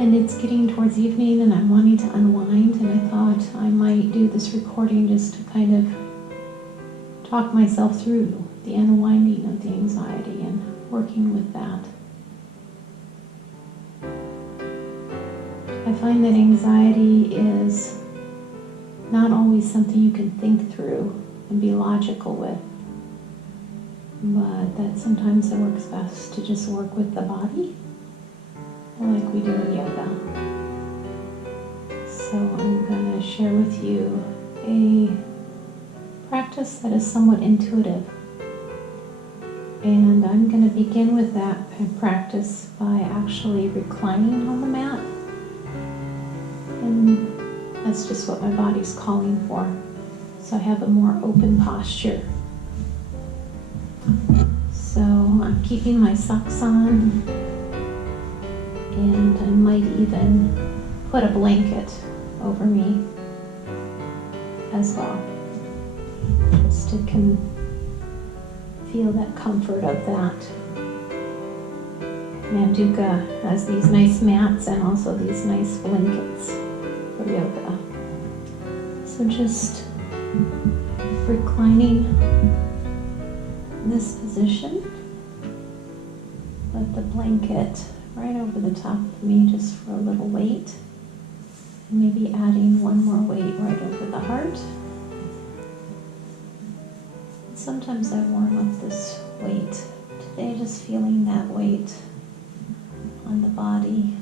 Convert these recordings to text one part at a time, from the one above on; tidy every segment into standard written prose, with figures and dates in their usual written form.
And it's getting towards evening and I'm wanting to unwind, and I thought I might do this recording just to kind of talk myself through the unwinding of the anxiety and working with that. I find that anxiety is not always something you can think through and be logical with, but that sometimes it works best to just work with the body, like we do in yoga. So I'm going to share with you a practice that is somewhat intuitive. And I'm going to begin with that practice by actually reclining on the mat. And that's just what my body's calling for. So I have a more open posture. So I'm keeping my socks on, and I might even put a blanket over me as well, just to feel that comfort of that. Manduka has these nice mats and also these nice blankets for yoga. So just reclining in this position, let the blanket right over the top of me just for a little weight, and maybe adding one more weight right over the heart. Sometimes I warm up this weight. Today, just feeling that weight on the body,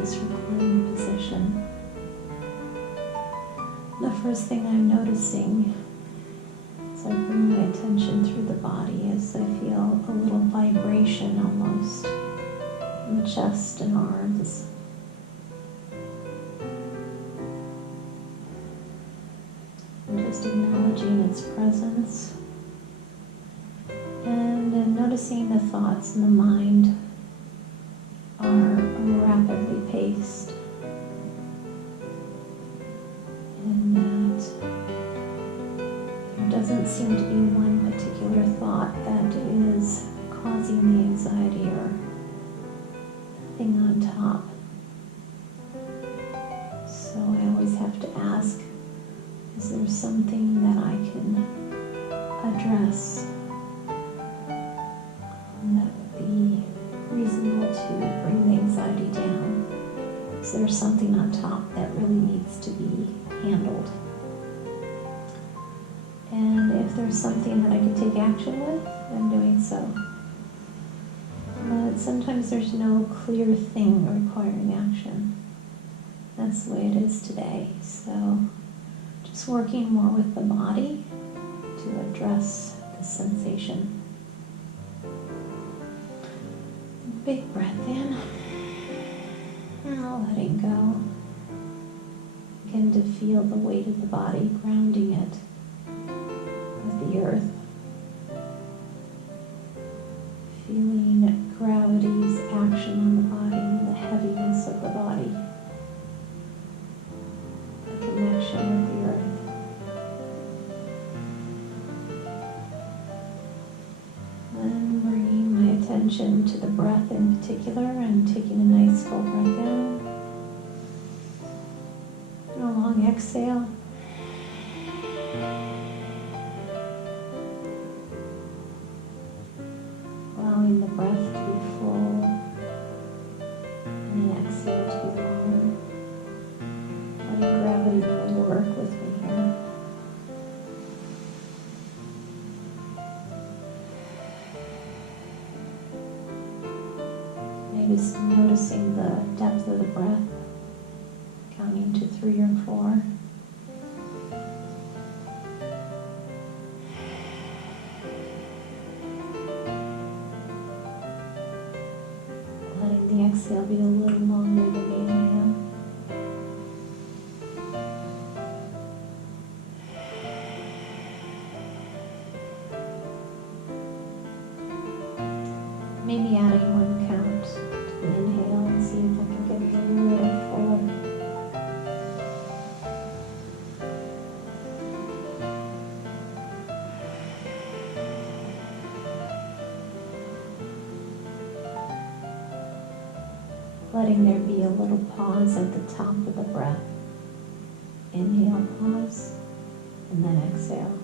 this reclining position. The first thing I'm noticing as I bring my attention through the body is I feel a little vibration almost in the chest and arms. I'm just acknowledging its presence and noticing the thoughts in the mind are rapidly paced, and that there doesn't seem to be one particular thought that is causing the anxiety or thing on top. So I always have to ask, is there something that I can address that would be reasonable to bring the anxiety down? Is there something on top that really needs to be handled? And if there's something that I can take action with, I'm doing so. But sometimes there's no clear thing requiring action. That's the way it is today. So just working more with the body to address the sensation. Big breath in, and letting go. Begin to feel the weight of the body, grounding it with the earth. Feeling gravity's action on the body and the heaviness of the body. The connection with the earth. Then bringing my attention to the breath in particular and taking a nice full breath in. And a long exhale. Allowing the breath to be full and the exhale to be long. Letting gravity really work with me here. Maybe noticing the depth of the breath, counting to 3 or 4. Letting the exhale be a little longer than the inhale. Maybe adding one count to the inhale and see if I can get it a little fuller. letting there be a little pause at the top of the breath. Inhale, pause, and then exhale.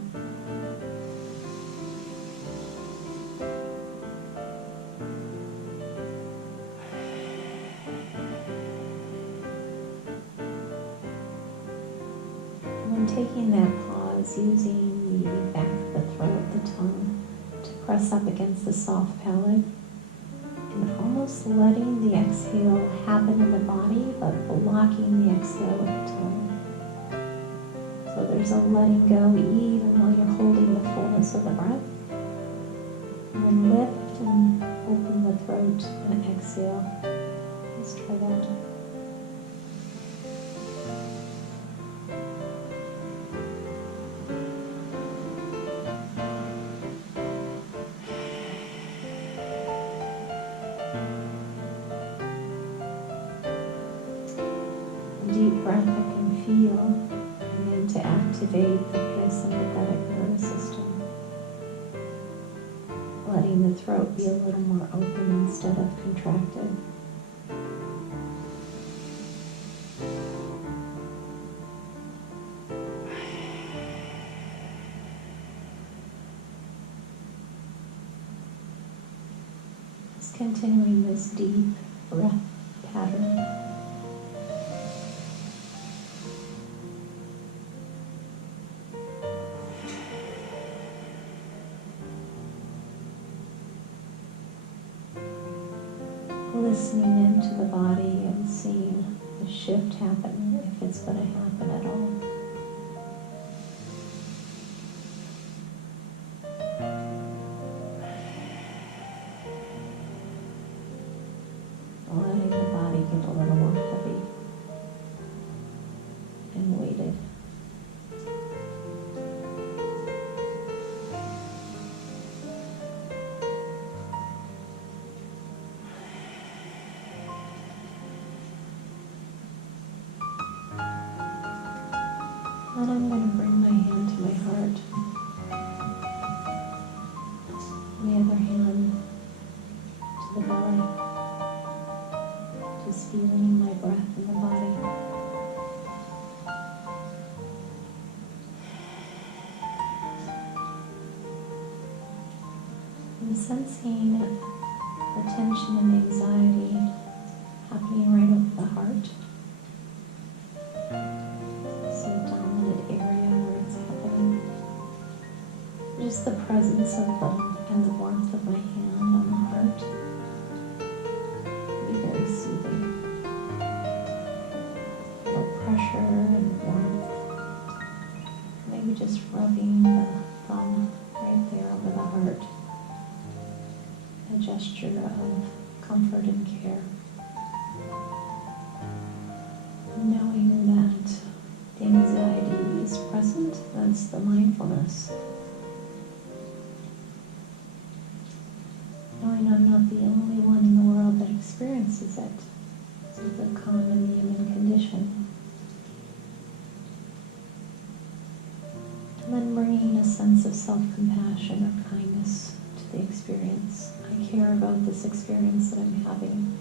When taking that pause, using the back of the throat, the tongue, to press up against the soft palate, and almost letting the exhale happen in the body, but blocking the exhale with the tongue. So there's a letting go even while you're holding the fullness of the breath. And then lift and open the throat and exhale. Let's try that. Deep breath I can feel begin to activate the parasympathetic nervous system, letting the throat be a little more open instead of contracted. Just continuing this deep breath pattern. Listening into the body and seeing the shift happen, if it's going to happen at all. Letting the body get a little more heavy and weighted. Then I'm going to bring my hand to my heart. My other hand to the belly. Just feeling my breath in the body. I'm sensing the tension and anxiety happening right over the heart. Just the presence of them and the warmth of my hand on the heart will be very soothing. A little pressure and warmth. Maybe just rubbing the thumb right there over the heart. A gesture of comfort and care. Knowing that the anxiety is present, that's the mindfulness. Knowing I'm not the only one in the world that experiences it. It's a common human condition. And then bringing a sense of self-compassion or kindness to the experience. I care about this experience that I'm having,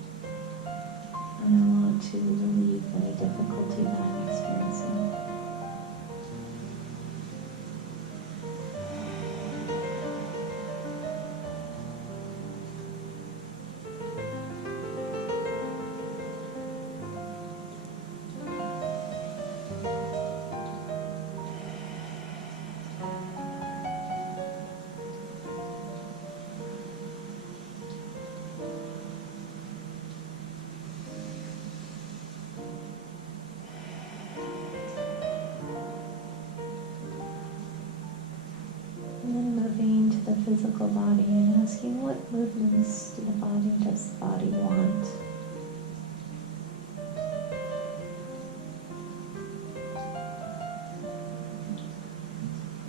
and I want to relieve any difficulty that I'm experiencing. Physical body and asking what movements does the body want?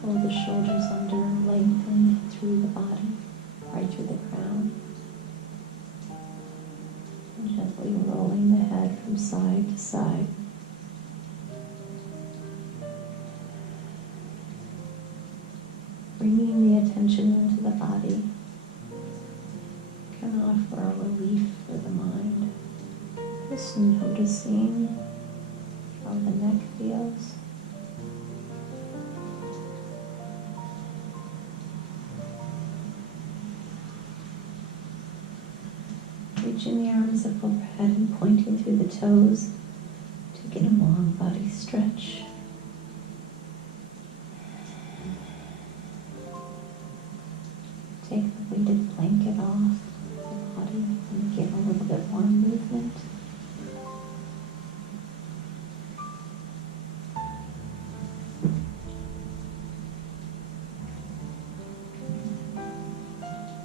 Pull the shoulders under, lengthen through the body, right through the crown. And gently rolling the head from side to side. Bringing the attention into the body can offer a relief for the mind. Just noticing how the neck feels. Reaching the arms up overhead and pointing through the toes to get a long body stretch. Take the weighted blanket off the body and give a little bit more movement.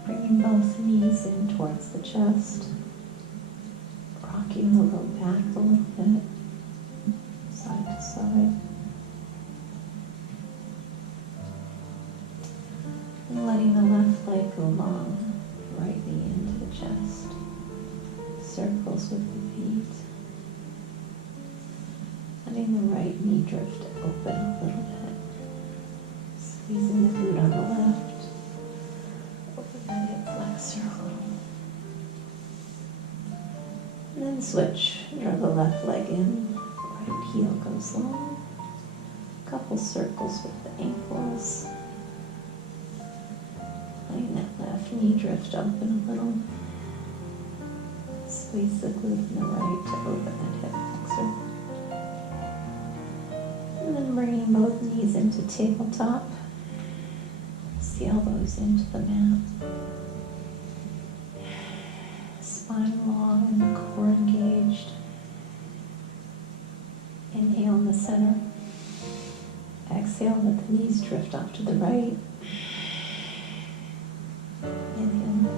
Bringing both knees in towards the chest. Rocking the low back a little bit, side to side. And letting the left leg go long, right knee into the chest. Circles with the feet. Letting the right knee drift open a little bit. Squeezing the glute on the left. Open that hip flexor a little. And then switch. Draw the left leg in. Right heel goes long. Couple circles with the ankles. Letting that left knee drift open a little. Squeeze the glute in the right to open that hip flexor. And then bringing both knees into tabletop. Press the elbows into the mat. Spine long and the core engaged. Inhale in the center. Exhale, let the knees drift off to the right. Inhale.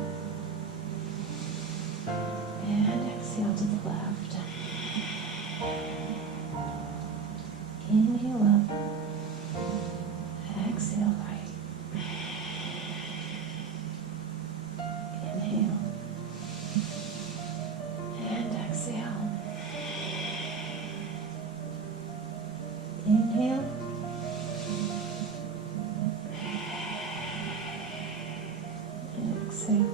And exhale to the left. Inhale up. Exhale right. Inhale. And exhale. Inhale. And exhale.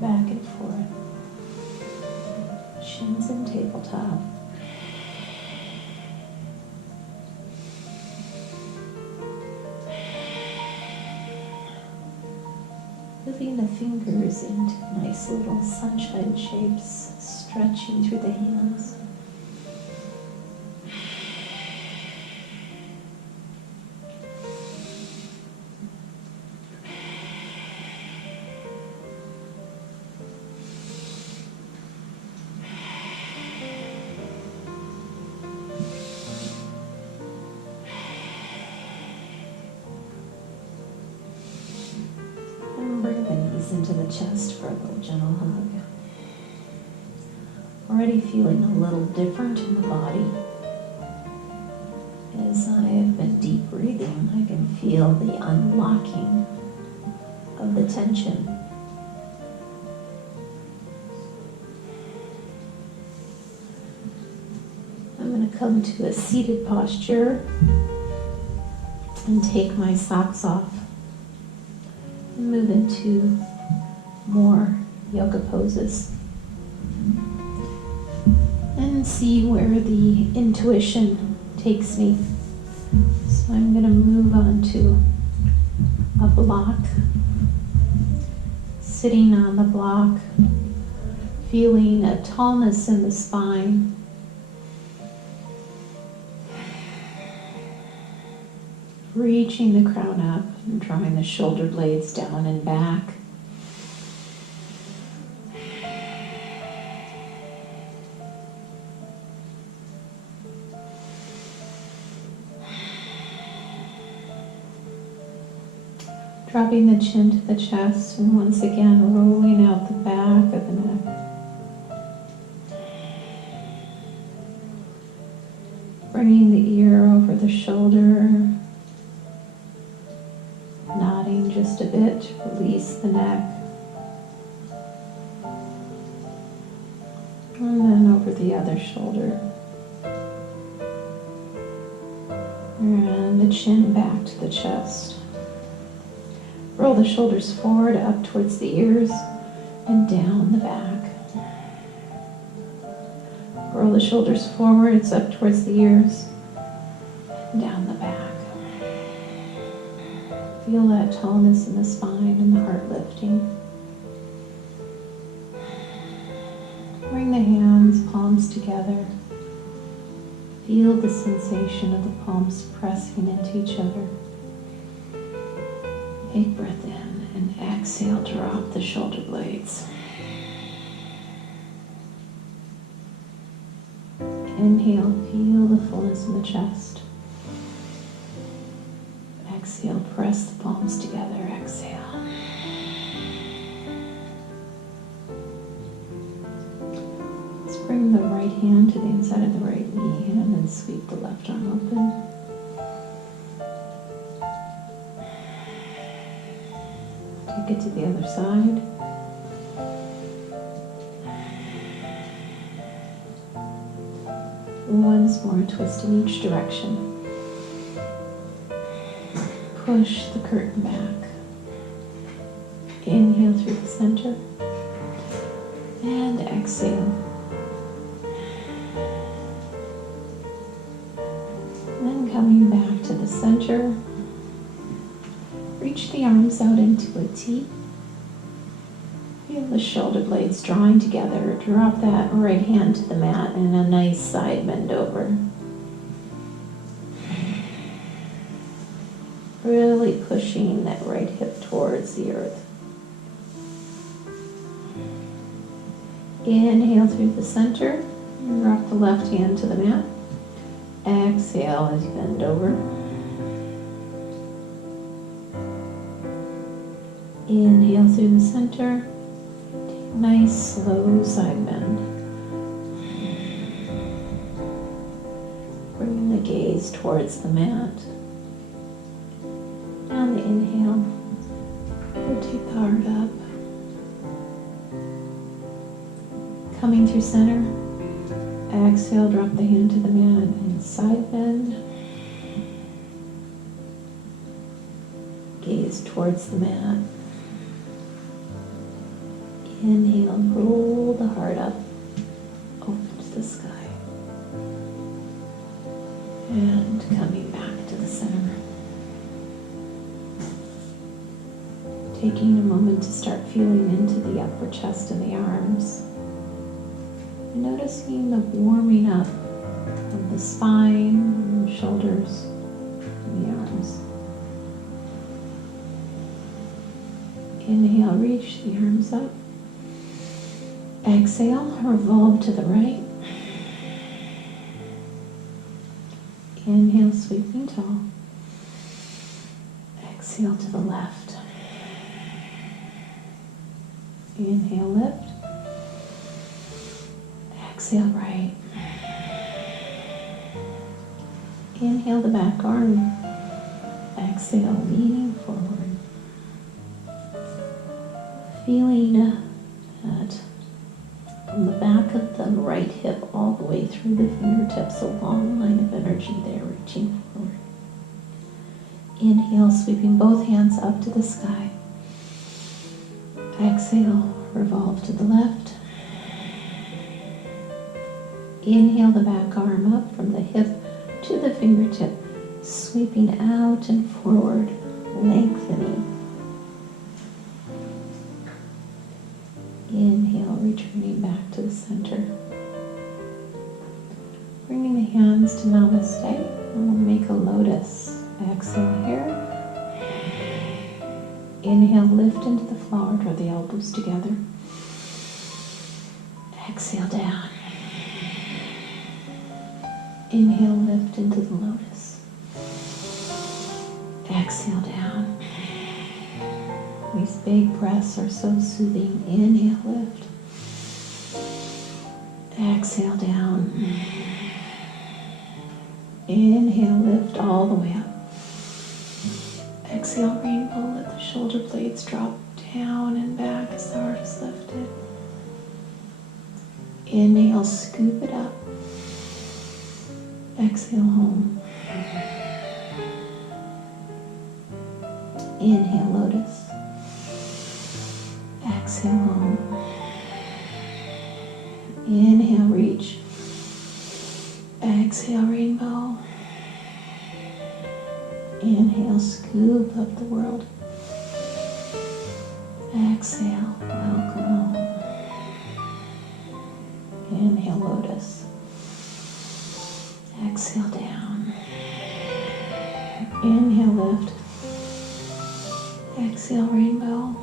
Back and forth. Shins in tabletop. Moving the fingers into nice little sunshine shapes, stretching through the hands. Into the chest for a little gentle hug. Already feeling a little different in the body. As I have been deep breathing, I can feel the unlocking of the tension. I'm going to come to a seated posture and take my socks off and move into more yoga poses and see where the intuition takes me. So I'm going to move on to a block, sitting on the block, feeling a tallness in the spine. Reaching the crown up and drawing the shoulder blades down and back. Dropping the chin to the chest and once again rolling out the back of the neck. Bringing the ear over the shoulder. Nodding just a bit, release the neck. And then over the other shoulder. And the chin back to the chest. Roll the shoulders forward, up towards the ears, and down the back. Roll the shoulders forwards, up towards the ears, and down the back. Feel that tallness in the spine and the heart lifting. Bring the hands, palms together. Feel the sensation of the palms pressing into each other. Take breath in and exhale, drop the shoulder blades. Inhale, feel the fullness in the chest. Exhale, press the palms together, exhale. Let's bring the right hand to the inside of the right knee and sweep the left arm open. Take it to the other side. Once more, twist in each direction. Push the curtain back. Inhale through the center. And exhale. Then coming back to the center. Reach the arms out into a T. Feel the shoulder blades drawing together. Drop that right hand to the mat in a nice side bend over. Really pushing that right hip towards the earth. Inhale through the center. Drop the left hand to the mat. Exhale as you bend over. Inhale through the center. Take a nice slow side bend. Bring the gaze towards the mat. On the inhale, rotate the heart up. Coming through center. Exhale, drop the hand to the mat and side bend. Gaze towards the mat. Inhale, roll the heart up, open to the sky. And coming back to the center. Taking a moment to start feeling into the upper chest and the arms. Noticing the warming up of the spine, the shoulders, and the arms. Inhale, reach the arms up. Exhale, revolve to the right. Inhale, sweeping tall. Exhale to the left. Inhale, lift. Exhale, right. Inhale the back arm. Exhale, leaning forward. Feeling that from the back of the right hip all the way through the fingertips, a long line of energy there reaching forward. Inhale, sweeping both hands up to the sky. Exhale, revolve to the left. Inhale the back arm up from the hip to the fingertip, sweeping out and forward, lengthening. Inhale, returning back to the center. Bringing the hands to Namaste, and we'll make a lotus. Exhale here. Inhale, lift into the flower, draw the elbows together. Exhale down. Inhale, lift into the lotus. Exhale down. These big breaths are so soothing. Inhale, lift. Exhale down. Inhale, lift all the way up. Exhale, rainbow, let the shoulder blades drop down and back as the heart is lifted. Inhale, scoop it up. Exhale, home. Inhale, lotus. Exhale home. Inhale, reach. Exhale, rainbow. Inhale, scoop up the world. Exhale, welcome home. Inhale, lotus. Exhale, down. Inhale, lift. Exhale, rainbow.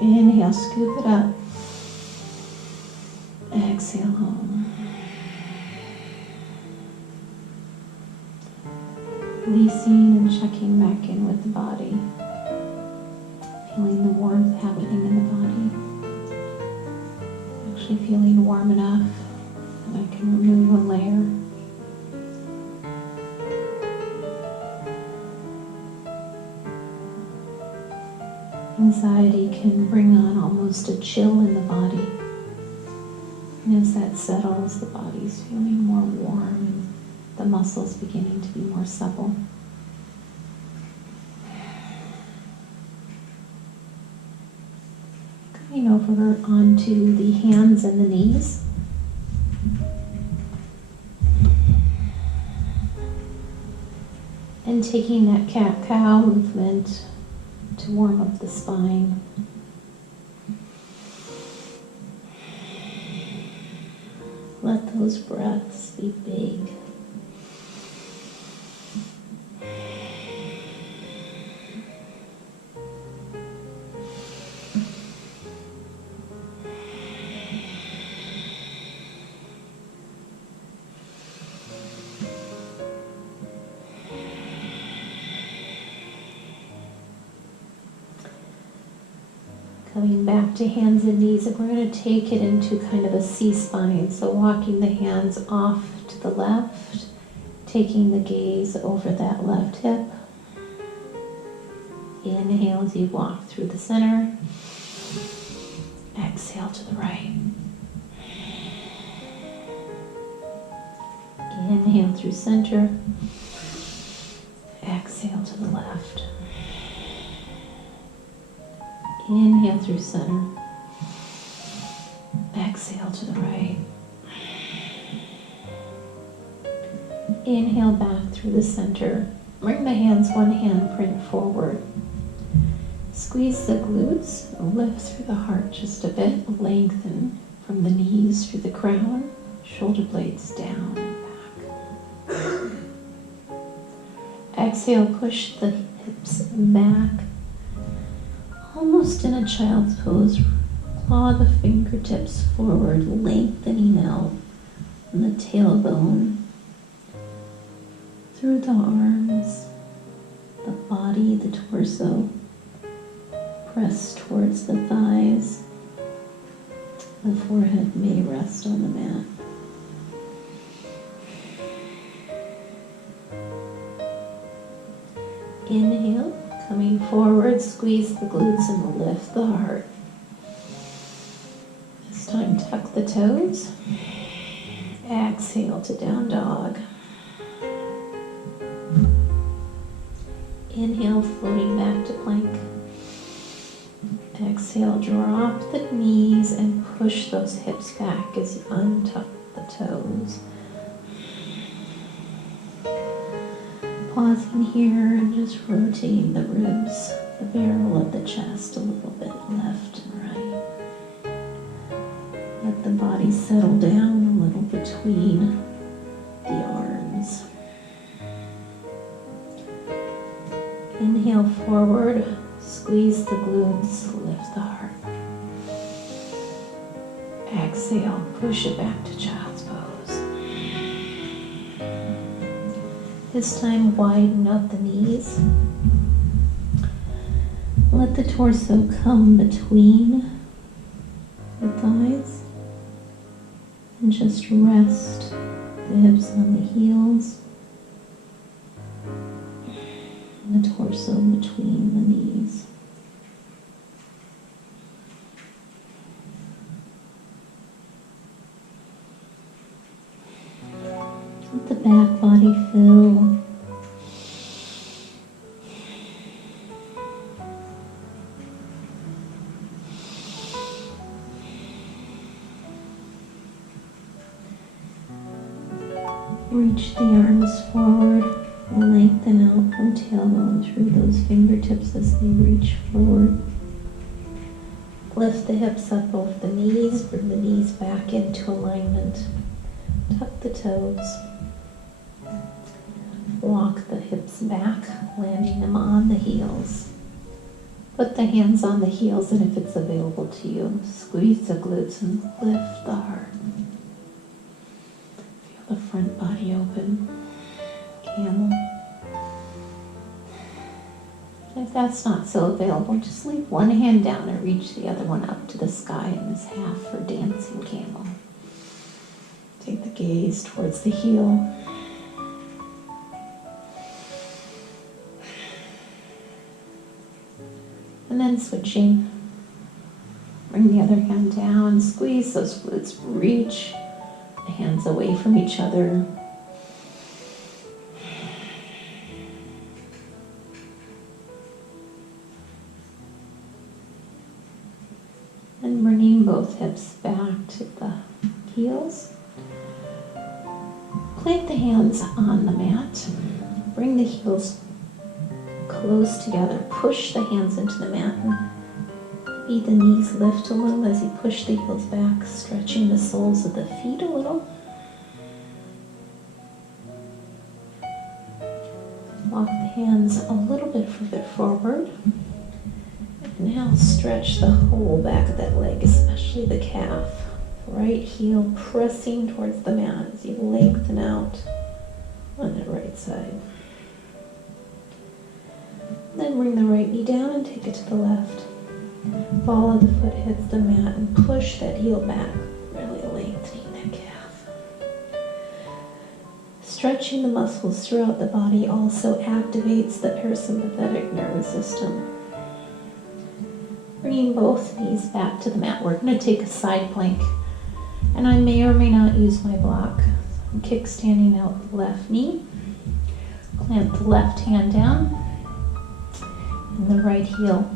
Inhale, scoop it up. Exhale, home. Releasing and checking back in with the body. Feeling the warmth happening in the body. Actually feeling warm enough that I can remove a layer. Anxiety can bring on almost a chill in the body. And as that settles, the body's feeling more warm and the muscles beginning to be more supple. Coming over onto the hands and the knees. And taking that cat-cow movement to warm up the spine. Let those breaths be big. Coming back to hands and knees, and we're going to take it into kind of a C-spine. So walking the hands off to the left, taking the gaze over that left hip. Inhale as you walk through the center. Exhale to the right. Inhale through center. Exhale to the left. Inhale through center. Exhale to the right. Inhale back through the center. Bring the hands one handprint forward. Squeeze the glutes, lift through the heart just a bit, lengthen from the knees through the crown, shoulder blades down and back. Exhale, push the hips back. Almost in a child's pose, claw the fingertips forward, lengthening out from the tailbone, through the arms, the body, the torso. Press towards the thighs. The forehead may rest on the mat. Inhale. Coming forward, squeeze the glutes and lift the heart. This time, tuck the toes. Exhale to down dog. Inhale, floating back to plank. Exhale, drop the knees and push those hips back as you untuck the toes. Pausing here and just rotating the ribs, the barrel of the chest a little bit left and right. Let the body settle down a little between the arms. Inhale forward, squeeze the glutes, lift the heart. Exhale, push it back to child's pose. This time, widen out the knees. Let the torso come between the thighs. And just rest the hips on the heels. And the torso between the knees. Let the back body fill. Reach the arms forward and lengthen out from tailbone through those fingertips as they reach forward. Lift the hips up off the knees, bring the knees back into alignment. Tuck the toes. Walk the hips back, landing them on the heels. Put the hands on the heels, and if it's available to you, squeeze the glutes and lift the heart. Feel the front body open. Camel. If that's not so available, just leave one hand down and reach the other one up to the sky in this half for dancing camel. Take the gaze towards the heel. And then switching, bring the other hand down, squeeze those glutes, reach the hands away from each other. And bringing both hips back to the heels. Plant the hands on the mat, bring the heels close together, push the hands into the mat, and maybe the knees lift a little as you push the heels back, stretching the soles of the feet a little. Walk the hands a little bit further forward. And now stretch the whole back of that leg, especially the calf. Right heel pressing towards the mat as you lengthen out on the right side. Then bring the right knee down and take it to the left. Ball of the foot hits the mat and push that heel back, really lengthening that calf. Stretching the muscles throughout the body also activates the parasympathetic nervous system. Bringing both knees back to the mat. We're going to take a side plank, and I may or may not use my block. I'm kickstanding out the left knee. Clamp the left hand down. And the right heel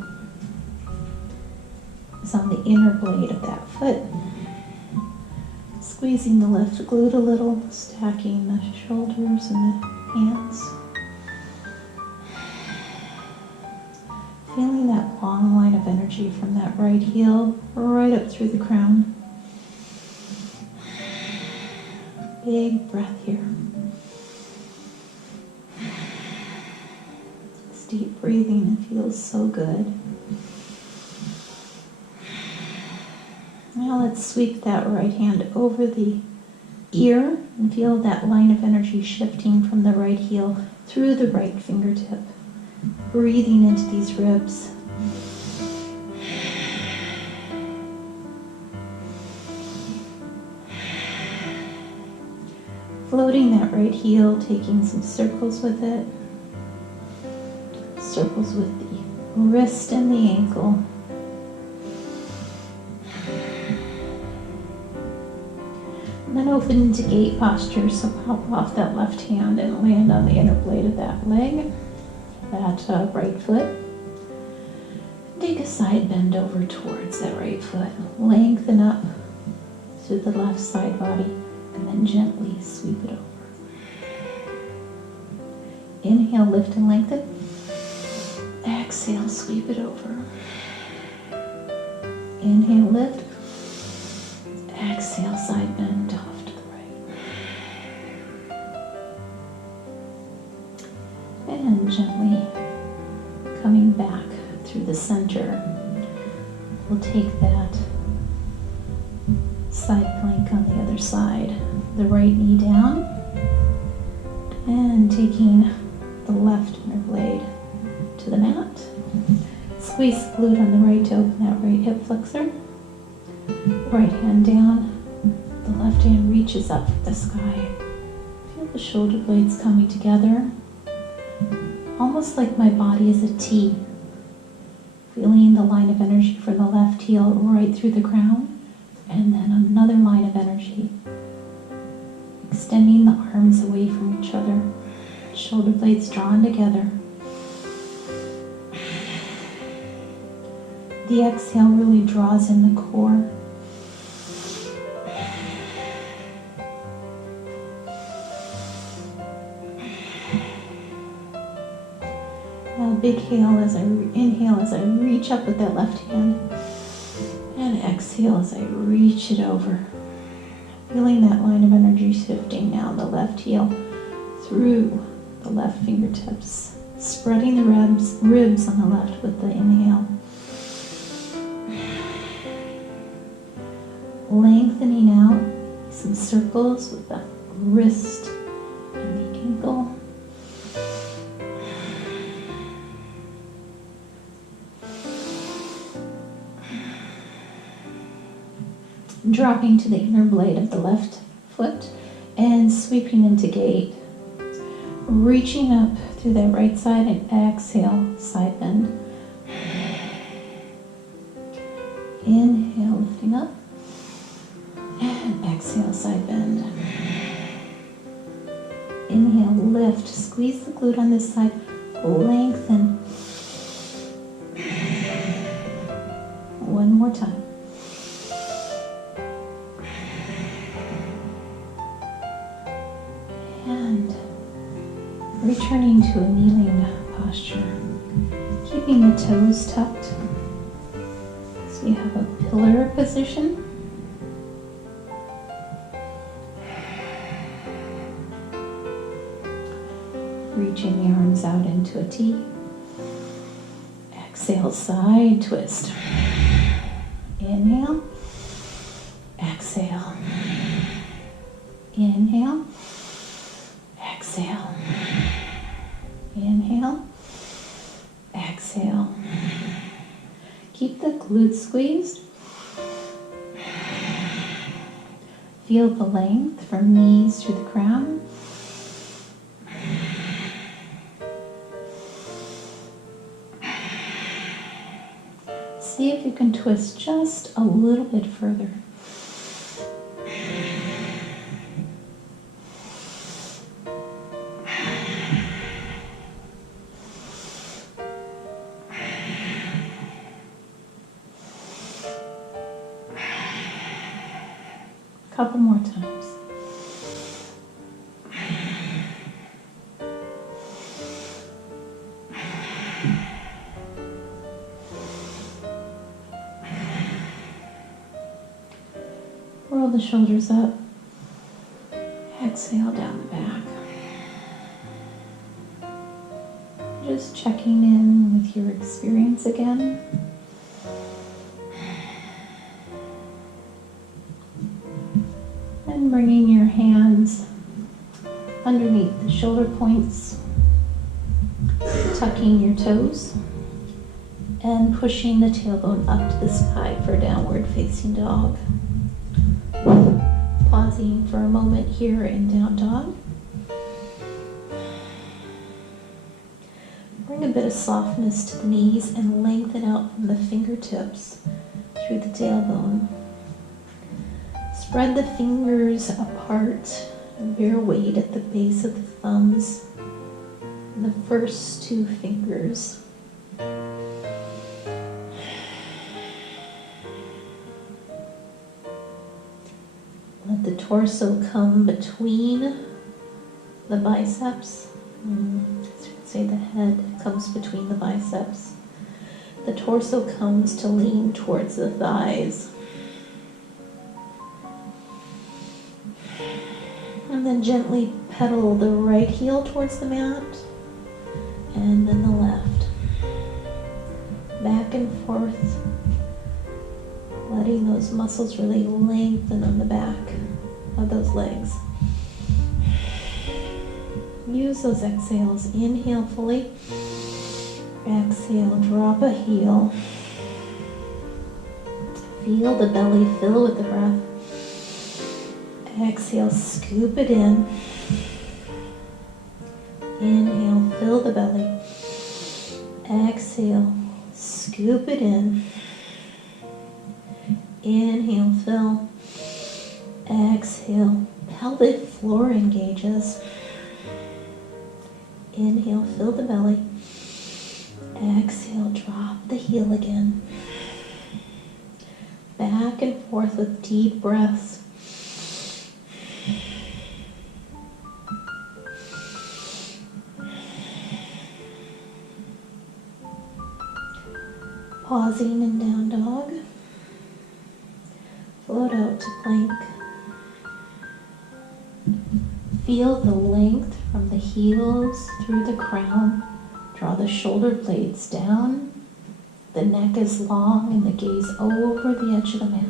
is on the inner blade of that foot. Squeezing the left glute a little, stacking the shoulders and the hands. Feeling that long line of energy from that right heel right up through the crown. Big breath here. Deep breathing, it feels so good. Now let's sweep that right hand over the ear and feel that line of energy shifting from the right heel through the right fingertip. Breathing into these ribs. Floating that right heel, taking some circles with it. Circles with the wrist and the ankle. And then open into gate posture, so pop off that left hand and land on the inner blade of that leg, that right foot. Take a side bend over towards that right foot. Lengthen up through the left side body, and then gently sweep it over. Inhale, lift and lengthen. Exhale, sweep it over. Inhale, lift. Exhale, side bend off to the right. And gently coming back through the center. We'll take that side plank on the other side. The right knee down. And taking the left inner blade to the mat. Squeeze the glute on the right to open that right hip flexor. Right hand down. The left hand reaches up to the sky. Feel the shoulder blades coming together. Almost like my body is a T. Feeling the line of energy from the left heel right through the crown. And then another line of energy. Extending the arms away from each other. Shoulder blades drawn together. The exhale really draws in the core. big inhale as I reach up with that left hand, and exhale as I reach it over. Feeling that line of energy shifting now, the left heel through the left fingertips, spreading the ribs on the left with the inhale. Lengthening out some circles with the wrist and the ankle. Dropping to the inner blade of the left foot and sweeping into gate. Reaching up through that right side and exhale, side bend. Inhale, lifting up. And exhale, side bend. Inhale, lift. Squeeze the glute on this side. Lengthen. One more time. And returning to a kneeling posture. Keeping the toes tucked. So you have a pillar position. Reaching the arms out into a T. Exhale, side twist. Inhale. Exhale. Inhale. Exhale. Inhale. Exhale. Keep the glutes squeezed. Feel the length from knees to the crown. See if you can twist just a little bit further. Couple more times. Roll the shoulders up. Exhale down the back. Just checking in with your experience again. And bringing your hands underneath the shoulder points, tucking your toes, and pushing the tailbone up to the sky for downward facing dog. Pausing for a moment here in down dog. Bring a bit of softness to the knees and lengthen out from the fingertips through the tailbone. Spread the fingers apart and bear weight at the base of the thumbs and the first two fingers. Let the torso come between the biceps. I should say the head comes between the biceps. The torso comes to lean towards the thighs. And then gently pedal the right heel towards the mat, and then the left. Back and forth, letting those muscles really lengthen on the back of those legs. Use those exhales. Inhale fully. Exhale, drop a heel. Feel the belly fill with the breath. Exhale, scoop it in. Inhale, fill the belly. Exhale, scoop it in. Inhale, fill. Exhale, pelvic floor engages. Inhale, fill the belly. Exhale, drop the heel again. Back and forth with deep breaths. Pausing in down dog. Float out to plank. Feel the length from the heels through the crown. Draw the shoulder blades down. The neck is long and the gaze over the edge of the mat.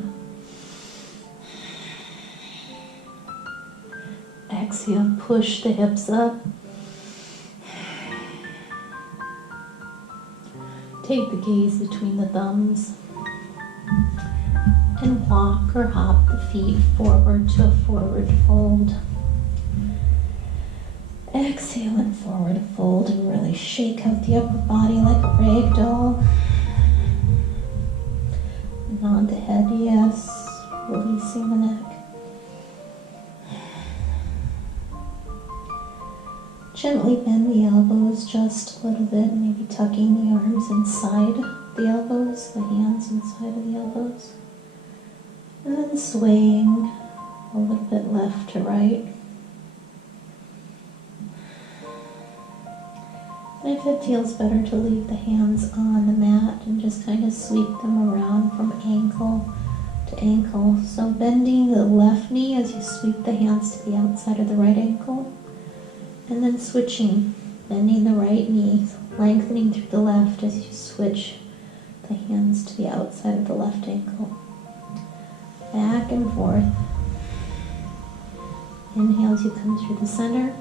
Exhale, push the hips up. Take the gaze between the thumbs and walk or hop the feet forward to a forward fold. Exhale and forward fold and really shake out the upper body like a rag doll. Nod the head, yes, releasing the neck. Gently bend the elbows just a little bit, maybe tucking the arms inside the elbows, the hands inside of the elbows. And then swaying a little bit left to right. And if it feels better to leave the hands on the mat and just kind of sweep them around from ankle to ankle. So bending the left knee as you sweep the hands to the outside of the right ankle. And then switching, bending the right knee, lengthening through the left as you switch the hands to the outside of the left ankle. Back and forth. Inhale as you come through the center.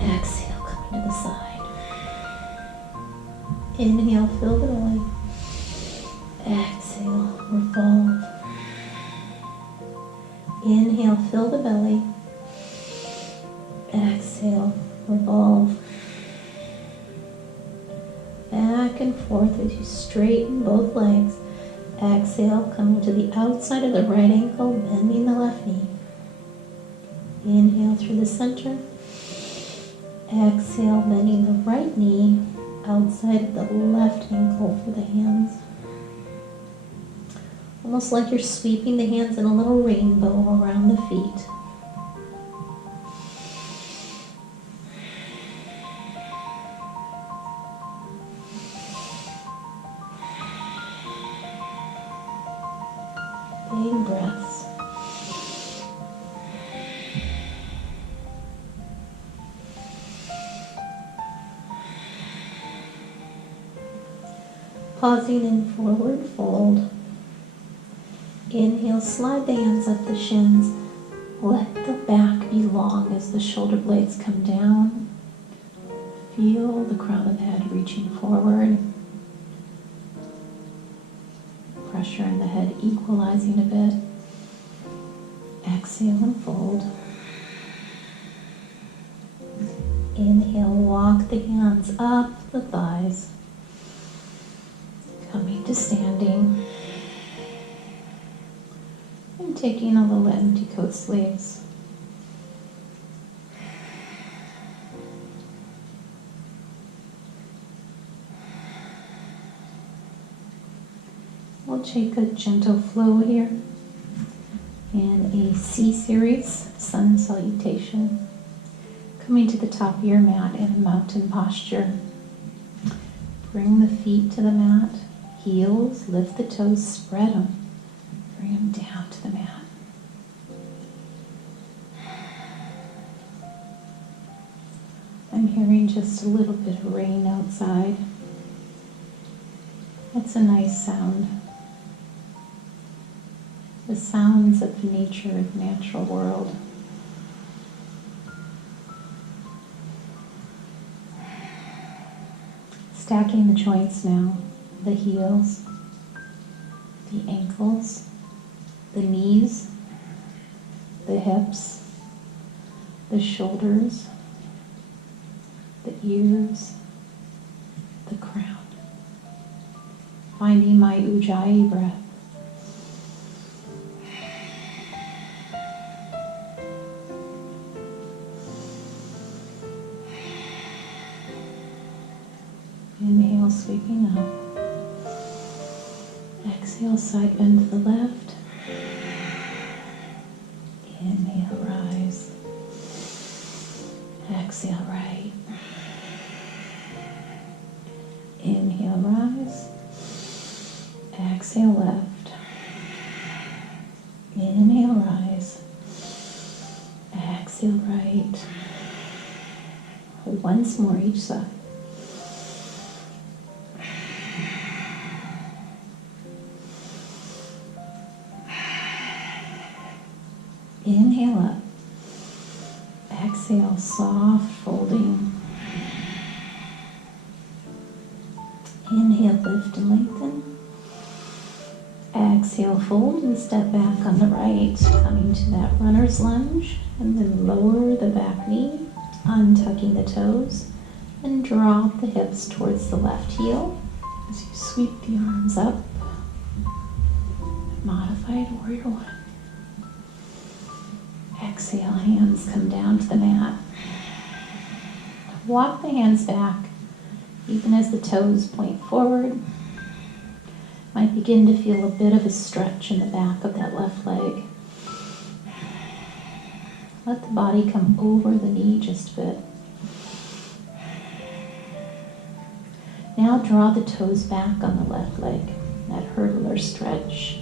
Exhale, coming to the side. Inhale, fill the belly. Exhale, revolve. Inhale, fill the belly. Exhale, revolve. Back and forth as you straighten both legs. Exhale, coming to the outside of the right ankle, bending the left knee. Inhale through the center. Exhale, bending the right knee outside of the left ankle for the hands. Almost like you're sweeping the hands in a little rainbow around the feet. Big breaths. Pausing in forward fold. Inhale, slide the hands up the shins. Let the back be long as the shoulder blades come down. Feel the crown of the head reaching forward. Pressure in the head equalizing a bit. Exhale and fold. Inhale, walk the hands up the thighs. Coming to standing. And taking a little empty coat sleeves. We'll take a gentle flow here and a C series, sun salutation. Coming to the top of your mat in a mountain posture. Bring the feet to the mat, heels, lift the toes, spread them. Bring them down to the mat. I'm hearing just a little bit of rain outside. It's a nice sound. The sounds of nature, the natural world. Stacking the joints now, the heels, the ankles, the knees, the hips, the shoulders, the ears, the crown. Finding my Ujjayi breath. Inhale, sweeping up. Exhale, side bend to the left. Inhale, rise. Exhale, right. Inhale, rise. Exhale left. Inhale, rise. Exhale, right. Once more each side. Inhale up. Exhale, soft folding. Inhale, lift and lengthen. Exhale, fold and step back on the right, coming to that runner's lunge, and then lower the back knee, untucking the toes, and drop the hips towards the left heel as you sweep the arms up. Modified warrior one. Exhale, hands come down to the mat. Walk the hands back, even as the toes point forward. Might begin to feel a bit of a stretch in the back of that left leg. Let the body come over the knee just a bit. Now draw the toes back on the left leg, that hurdler stretch.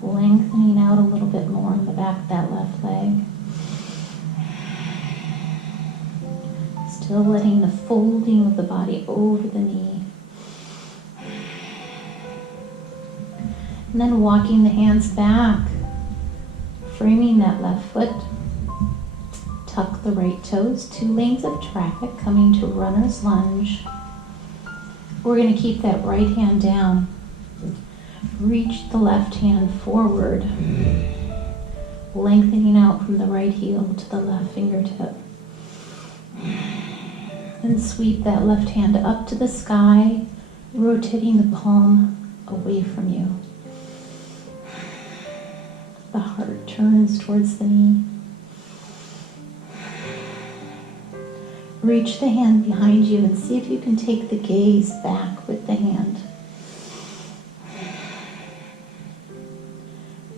Lengthening out a little bit more in the back of that left leg. Still letting the folding of the body over the knee. And then walking the hands back, framing that left foot. Tuck the right toes, 2 lanes of traffic, coming to runner's lunge. We're going to keep that right hand down. Reach the left hand forward, lengthening out from the right heel to the left fingertip. And sweep that left hand up to the sky, rotating the palm away from you. The heart turns towards the knee. Reach the hand behind you and see if you can take the gaze back with the hand.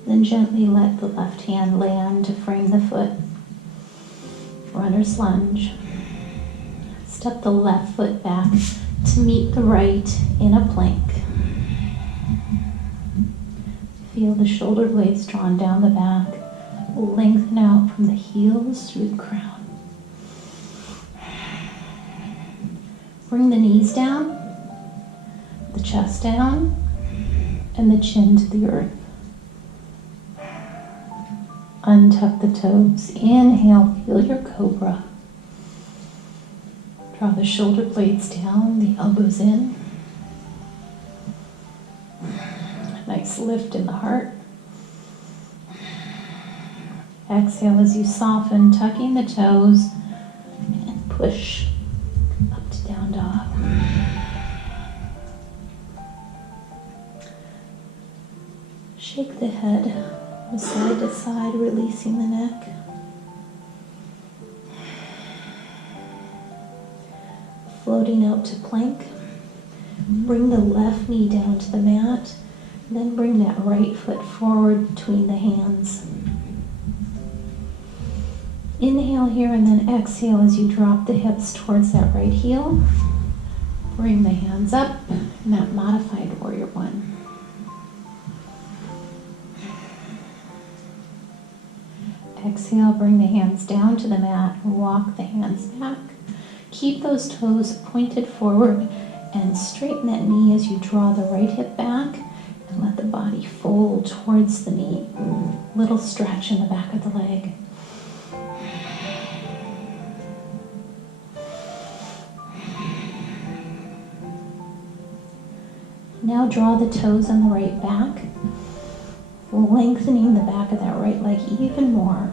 Then gently let the left hand land to frame the foot. Runner's lunge. Step the left foot back to meet the right in a plank. Feel the shoulder blades drawn down the back. Lengthen out from the heels through the crown. Bring the knees down, the chest down, and the chin to the earth. Untuck the toes. Inhale, feel your cobra. Draw the shoulder blades down, the elbows in. Nice lift in the heart. Exhale as you soften, tucking the toes, and push up to down dog. Shake the head side to side, releasing the neck. Floating out to plank. Bring the left knee down to the mat. Then bring that right foot forward between the hands. Inhale here and then exhale as you drop the hips towards that right heel. Bring the hands up in that modified warrior one. Exhale, bring the hands down to the mat and walk the hands back. Keep those toes pointed forward and straighten that knee as you draw the right hip back and let the body fold towards the knee. Little stretch in the back of the leg. Now draw the toes on the right back, lengthening the back of that right leg even more.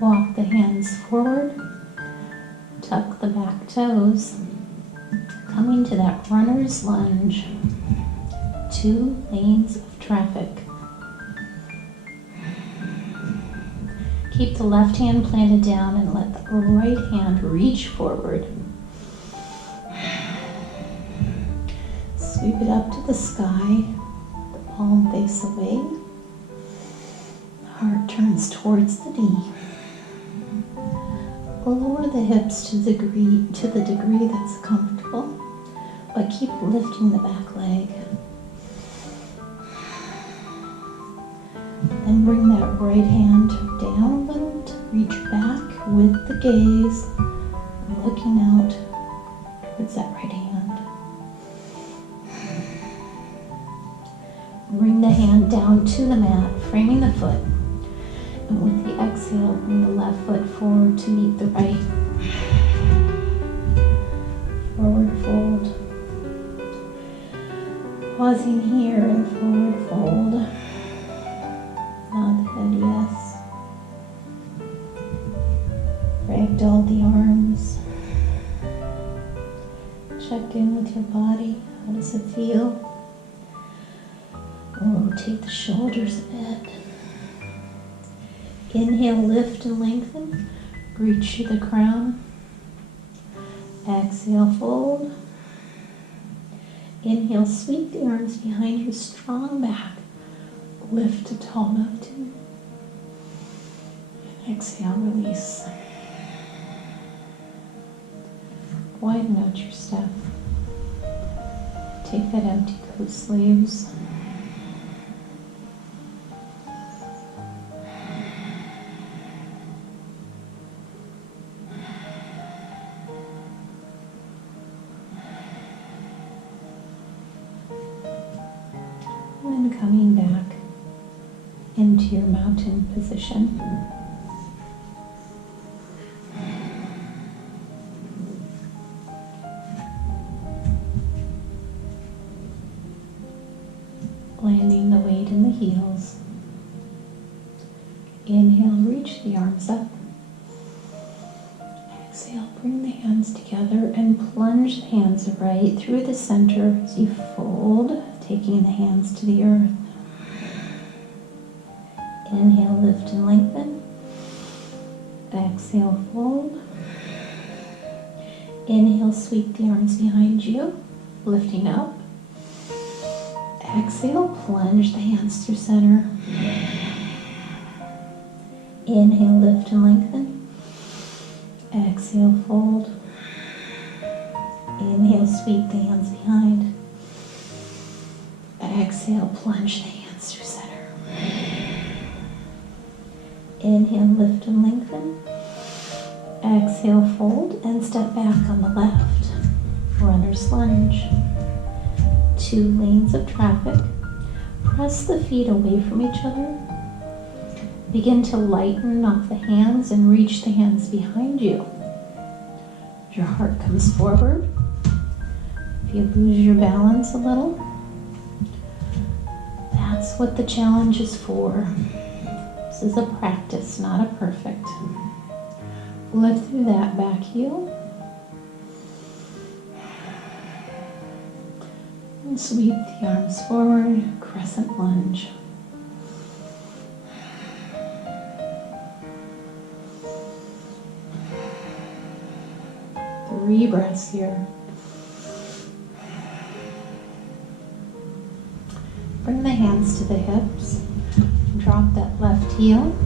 Walk the hands forward, tuck the back toes, coming to that runner's lunge, 2 lanes of traffic. Keep the left hand planted down and let the right hand reach forward. Sweep it up to the sky, the palm face away. Heart turns towards the knee. Lower the hips to the degree that's comfortable, but keep lifting the back leg. Then bring that right hand down a little to reach back with the gaze, looking out towards that right hand. Bring the hand down to the mat, framing the foot. And with the exhale, bring the left foot forward to meet the right. Forward fold. Pausing here and forward fold. Nod the head yes. Ragdoll the arms. Check in with your body. How does it feel? Rotate the shoulders a bit. Inhale, lift and lengthen. Reach to the crown. Exhale, fold. Inhale, sweep the arms behind your strong back. Lift to tall mountain. Exhale, release. Widen out your step. Take that empty coat sleeves. And coming back into your mountain position. Landing the weight in the heels. Inhale, reach the arms up. Exhale, bring the hands together and plunge the hands right through the center as you fold, taking the hands to the earth. Inhale, lift and lengthen. Exhale, fold. Inhale, sweep the arms behind you, lifting up. Exhale, plunge the hands through center. Inhale, lift and lengthen. Exhale, fold. Inhale, sweep the hands behind. Exhale, plunge the hands through center. Inhale, lift and lengthen. Exhale, fold and step back on the left. Runner's lunge. 2 lanes of traffic. Press the feet away from each other. Begin to lighten off the hands and reach the hands behind you. Your heart comes forward. If you lose your balance a little, that's what the challenge is for. This is a practice, not a perfect. Lift through that back heel. And sweep the arms forward, crescent lunge. 3 breaths here. Bring the hands to the hips. Drop that left heel.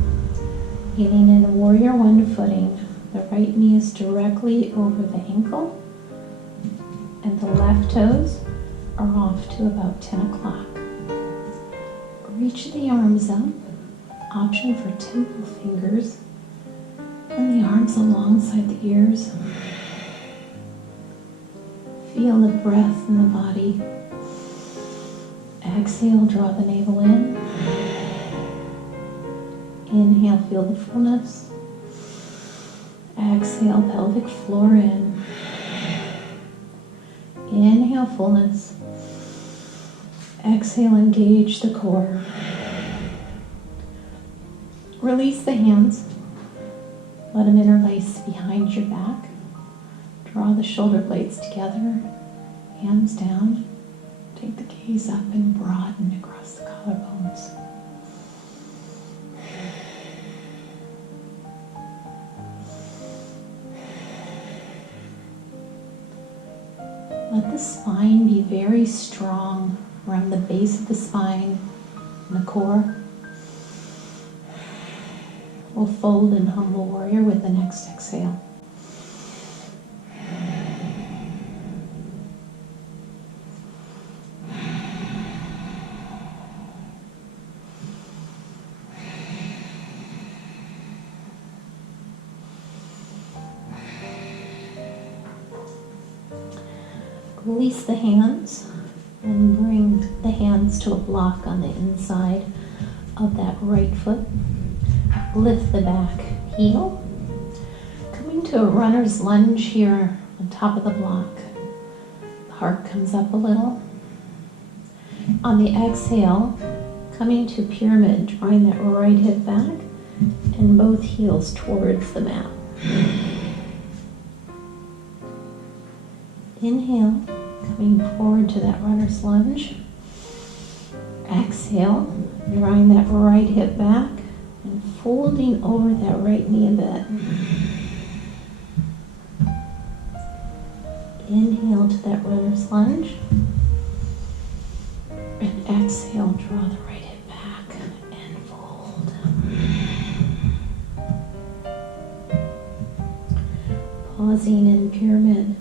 Kneeling in a warrior 1 footing. The right knee is directly over the ankle. And the left toes are off to about 10 o'clock. Reach the arms up. Option for temple fingers. And the arms alongside the ears. Feel the breath in the body. Exhale, draw the navel in. Inhale, feel the fullness. Exhale, pelvic floor in. Inhale, fullness. Exhale, engage the core. Release the hands. Let them interlace behind your back. Draw the shoulder blades together. Hands down. Take the gaze up and broaden across the collarbones. Let the spine be very strong around the base of the spine and the core. We'll fold in humble warrior with the next exhale. Release the hands and bring the hands to a block on the inside of that right foot. Lift the back heel. Coming to a runner's lunge here on top of the block. The heart comes up a little. On the exhale, coming to pyramid, drawing that right hip back and both heels towards the mat. Inhale, coming forward to that runner's lunge. Exhale, drawing that right hip back and folding over that right knee a bit. Inhale to that runner's lunge. And exhale, draw the right hip back and fold. Pausing in pyramid.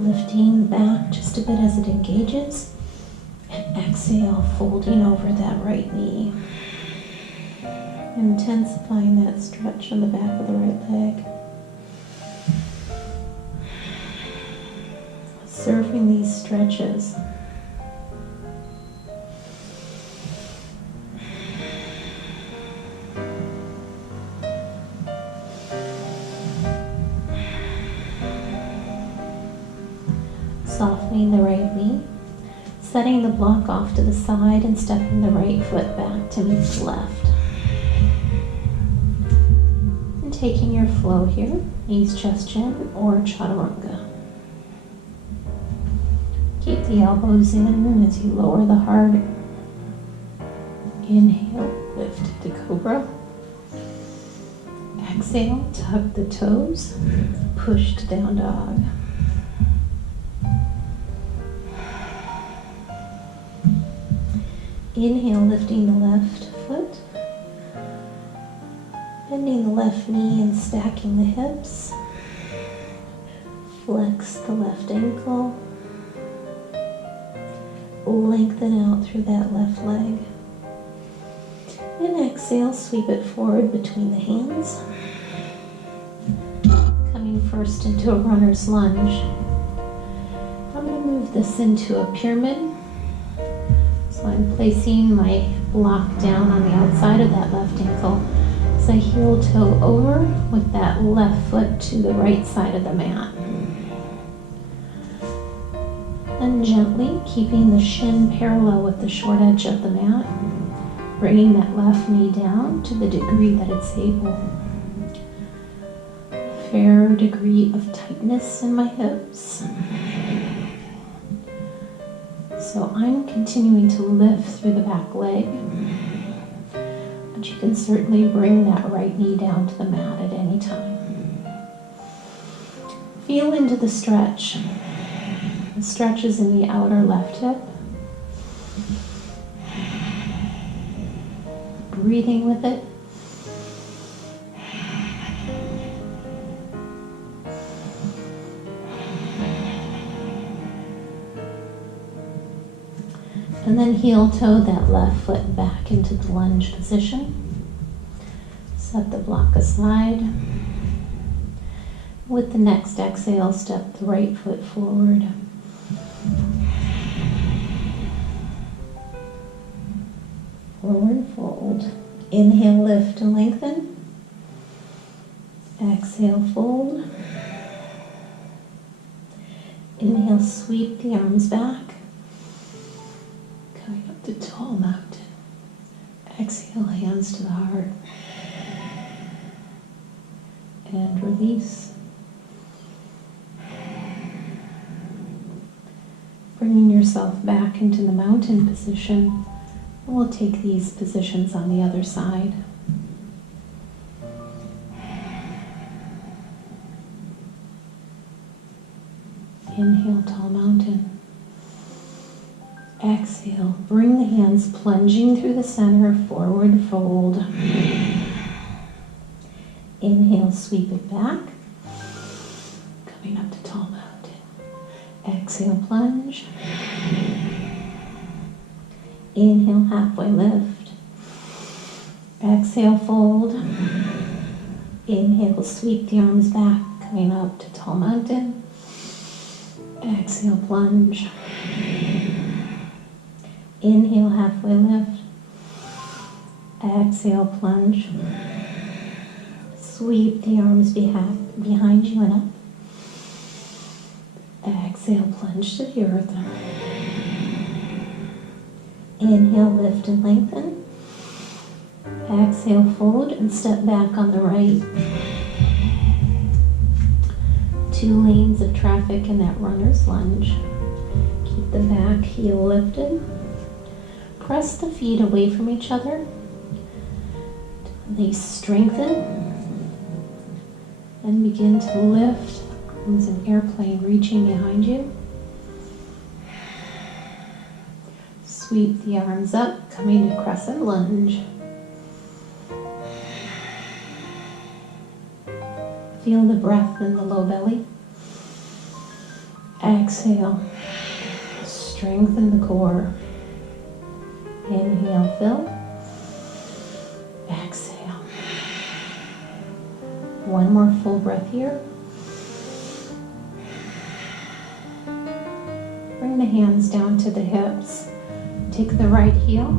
Lifting the back just a bit as it engages. And exhale, folding over that right knee. Intensifying that stretch on the back of the right leg. Surfing these stretches. Softening the right knee, setting the block off to the side and stepping the right foot back to meet the left. And taking your flow here, knees, chest, chin, or chaturanga. Keep the elbows in as you lower the heart. Inhale, lift to cobra. Exhale, tuck the toes, push to down dog. Inhale, lifting the left foot, bending the left knee and stacking the hips. Flex the left ankle. Lengthen out through that left leg. And exhale, sweep it forward between the hands. Coming first into a runner's lunge. I'm going to move this into a pyramid. So I'm placing my block down on the outside of that left ankle as I heel toe over with that left foot to the right side of the mat. And gently keeping the shin parallel with the short edge of the mat, bringing that left knee down to the degree that it's able. A fair degree of tightness in my hips. So I'm continuing to lift through the back leg, but you can certainly bring that right knee down to the mat at any time. Feel into the stretch. The stretch is in the outer left hip. Breathing with it. And then heel toe that left foot back into the lunge position. Set the block aside. With the next exhale, step the right foot forward. Forward fold. Inhale, lift and lengthen. Exhale, fold. Inhale, sweep the arms back. Coming up to tall mountain. Exhale, hands to the heart. And release. Bringing yourself back into the mountain position. We'll take these positions on the other side. Inhale, tall mountain. Exhale, bring the hands plunging through the center, forward fold. Inhale, sweep it back. Coming up to tall mountain. Exhale, plunge. Inhale, halfway lift. Exhale, fold. Inhale, sweep the arms back, coming up to tall mountain. Exhale, plunge. Inhale, halfway lift. Exhale, plunge. Sweep the arms behind you and up. Exhale, plunge to the earth. Inhale, lift and lengthen. Exhale, fold and step back on the right. 2 lanes of traffic in that runner's lunge. Keep the back heel lifted. Press the feet away from each other. They strengthen. And begin to lift. Arms an airplane reaching behind you. Sweep the arms up, coming to crescent lunge. Feel the breath in the low belly. Exhale. Strengthen the core. Inhale, fill. Exhale. One more full breath here. Bring the hands down to the hips. Take the right heel,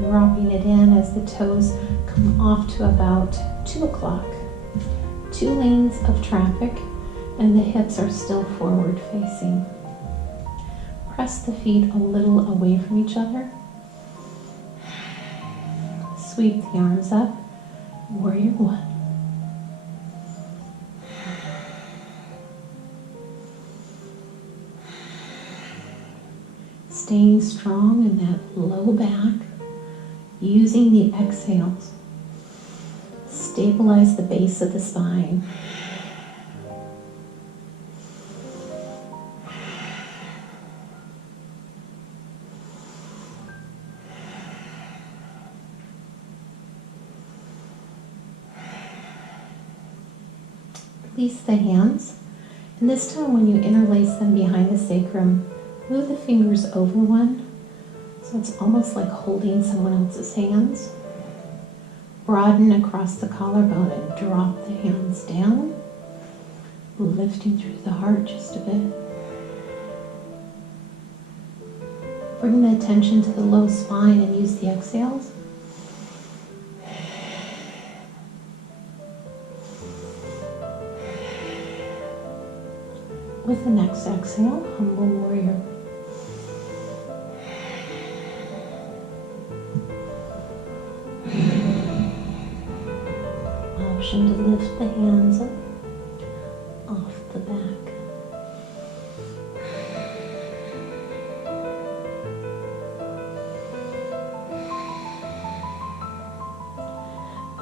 dropping it in as the toes come off to about 2 o'clock. 2 lanes of traffic and the hips are still forward facing. Press the feet a little away from each other. Sweep the arms up, warrior 1. Staying strong in that low back, using the exhales. Stabilize the base of the spine. Release the hands, and this time when you interlace them behind the sacrum, move the fingers over one, so it's almost like holding someone else's hands. Broaden across the collarbone and drop the hands down, lifting through the heart just a bit. Bring the attention to the low spine and use the exhales. With the next exhale, humble warrior. Option to lift the hands up off the back.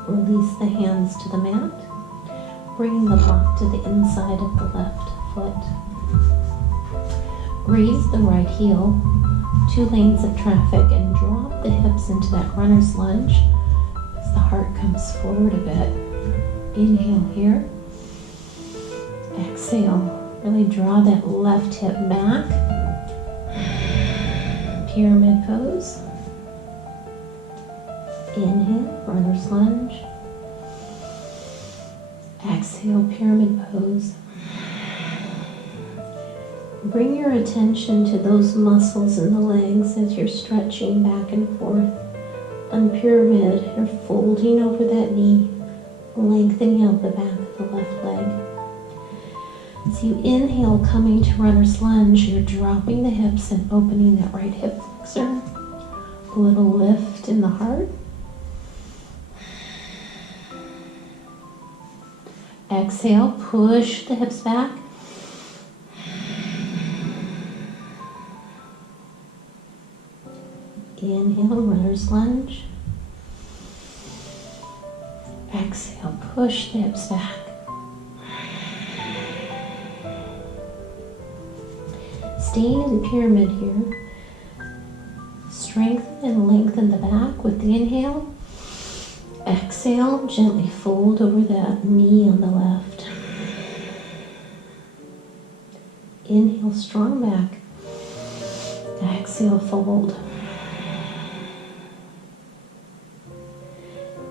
Release the hands to the mat, bringing the block to the inside of the left foot. Raise the right heel, 2 lanes of traffic, and drop the hips into that runner's lunge as the heart comes forward a bit. Inhale here. Exhale. Really draw that left hip back. Pyramid pose. Inhale, runner's lunge. Exhale, pyramid pose. Bring your attention to those muscles in the legs as you're stretching back and forth. On pyramid, you're folding over that knee, lengthening out the back of the left leg. As you inhale, coming to runner's lunge, you're dropping the hips and opening that right hip flexor. A little lift in the heart. Exhale, push the hips back. Inhale, runner's lunge. Exhale, push the hips back. Staying in pyramid here. Strengthen and lengthen the back with the inhale. Exhale, gently fold over that knee on the left. Inhale, strong back. Exhale, fold.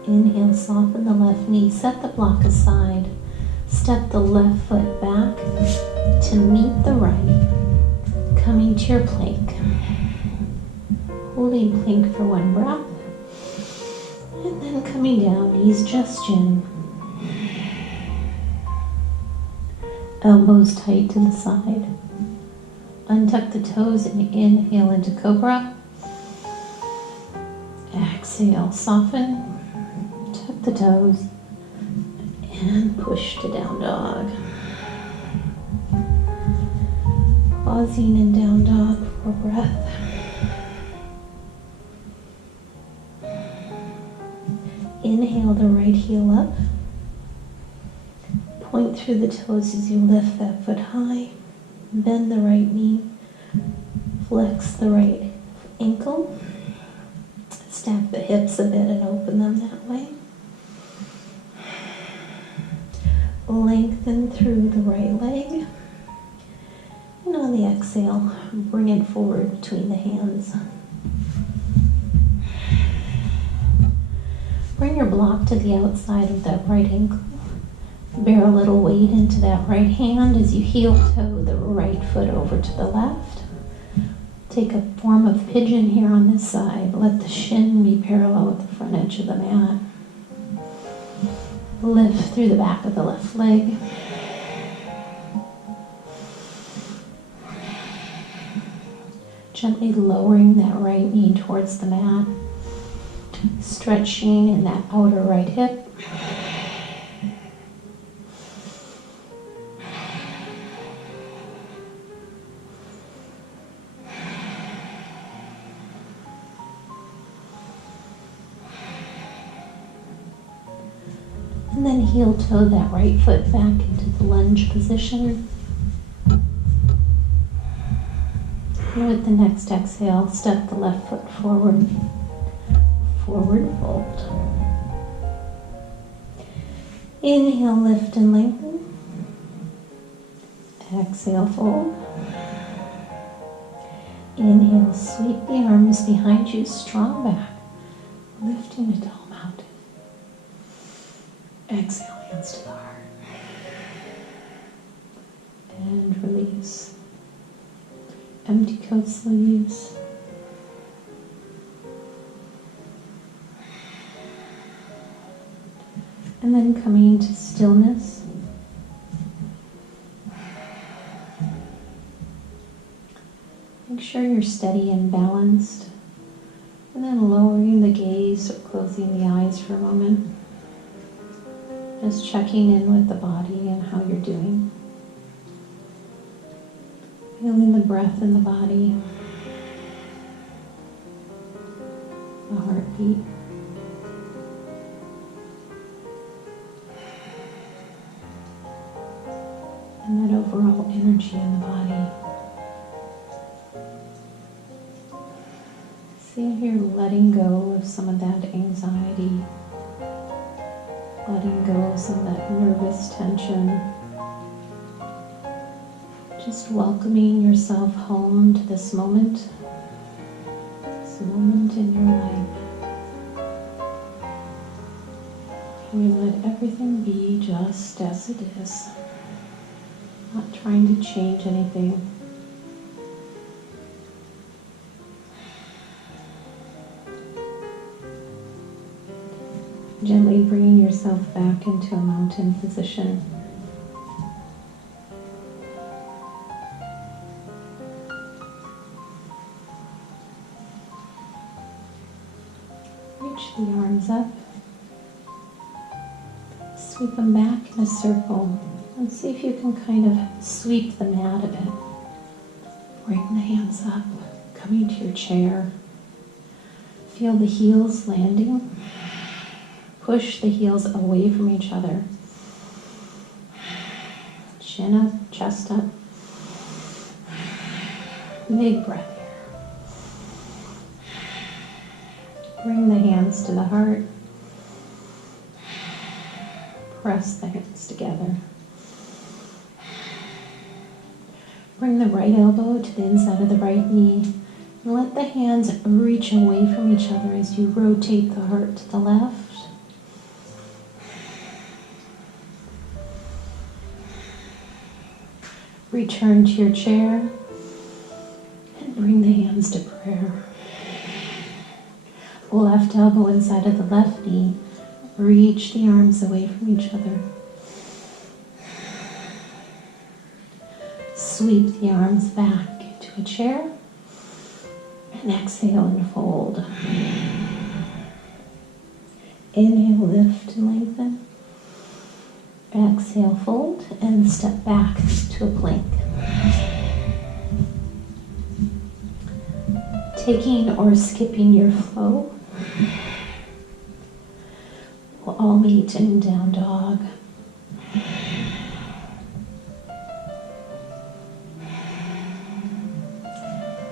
Inhale, soften the left knee, set the block aside. Step the left foot back to meet the right. Coming to your plank. Holding plank for one breath. And then coming down, knees just in. Elbows tight to the side. Untuck the toes and inhale into cobra. Exhale, soften. Tuck the toes and push to down dog. Pausing in down dog for breath. Inhale the right heel up. Point through the toes as you lift that foot high. Bend the right knee. Flex the right ankle. Stack the hips a bit and open them that way. Lengthen through the right leg. And on the exhale, bring it forward between the hands. Bring your block to the outside of that right ankle. Bear a little weight into that right hand as you heel toe the right foot over to the left. Take a form of pigeon here on this side. Let the shin be parallel with the front edge of the mat. Lift through the back of the left leg. Gently lowering that right knee towards the mat. Stretching in that outer right hip. And then heel toe that right foot back into the lunge position. And with the next exhale, step the left foot forward. Forward fold. Inhale, lift and lengthen. Exhale, fold. Inhale, sweep the arms behind you, strong back. Lifting a tall mountain. Exhale, hands to the heart. And release. Empty coat sleeves. And then coming to stillness. Make sure you're steady and balanced. And then lowering the gaze or closing the eyes for a moment. Just checking in with the body and how you're doing. Feeling the breath in the body. The heartbeat. And that overall energy in the body. See if you're letting go of some of that anxiety, letting go of some of that nervous tension. Just welcoming yourself home to this moment in your life. We let everything be just as it is. Not trying to change anything. Gently bringing yourself back into a mountain position. Reach the arms up. Sweep them back in a circle. And see if you can kind of sweep the mat a bit. Bring the hands up, coming to your chair. Feel the heels landing. Push the heels away from each other. Chin up, chest up. Big breath here. Bring the hands to the heart. Press the hands together. Bring the right elbow to the inside of the right knee. And let the hands reach away from each other as you rotate the heart to the left. Return to your chair. elbow inside of the left knee. Reach the arms away from each other. Sweep the arms back into a chair. And exhale and fold. Inhale, lift and lengthen. Exhale, fold, and step back to a plank. Taking or skipping your flow. We'll all meet in down dog.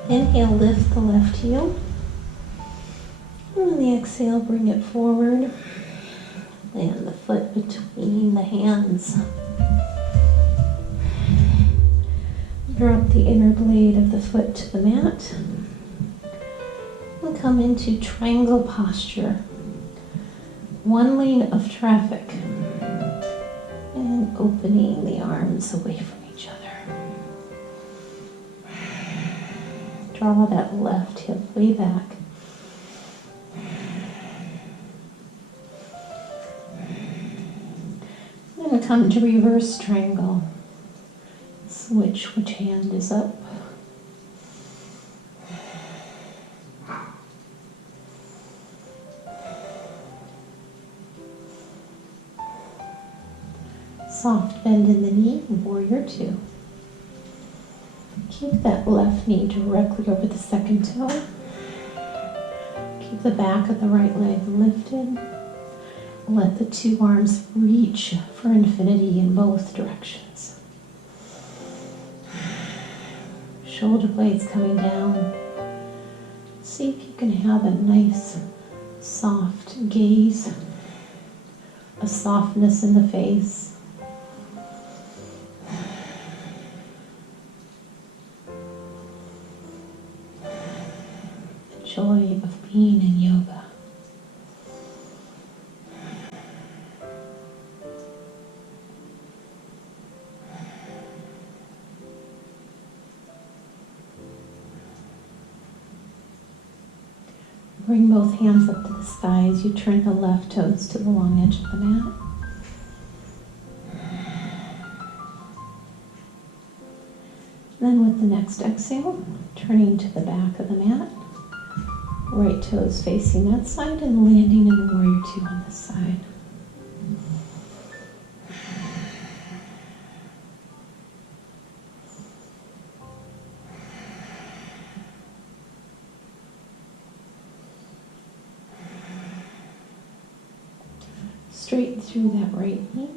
Inhale, lift the left heel. And on the exhale, bring it forward. Land the foot between the hands. Drop the inner blade of the foot to the mat. We'll come into triangle posture. One lane of traffic. And opening the arms away from each other. Draw that left hip way back. Then come to reverse triangle. Switch which hand is up. Soft bend in the knee, warrior two. Keep that left knee directly over the second toe. Keep the back of the right leg lifted. Let the two arms reach for infinity in both directions. Shoulder blades coming down. See if you can have a nice, soft gaze, a softness in the face. The joy of being in yoga. Bring both hands up to the sky as you turn the left toes to the long edge of the mat. Then with the next exhale, turning to the back of the mat, right toes facing that side and landing in warrior two on this side. Straight through that right knee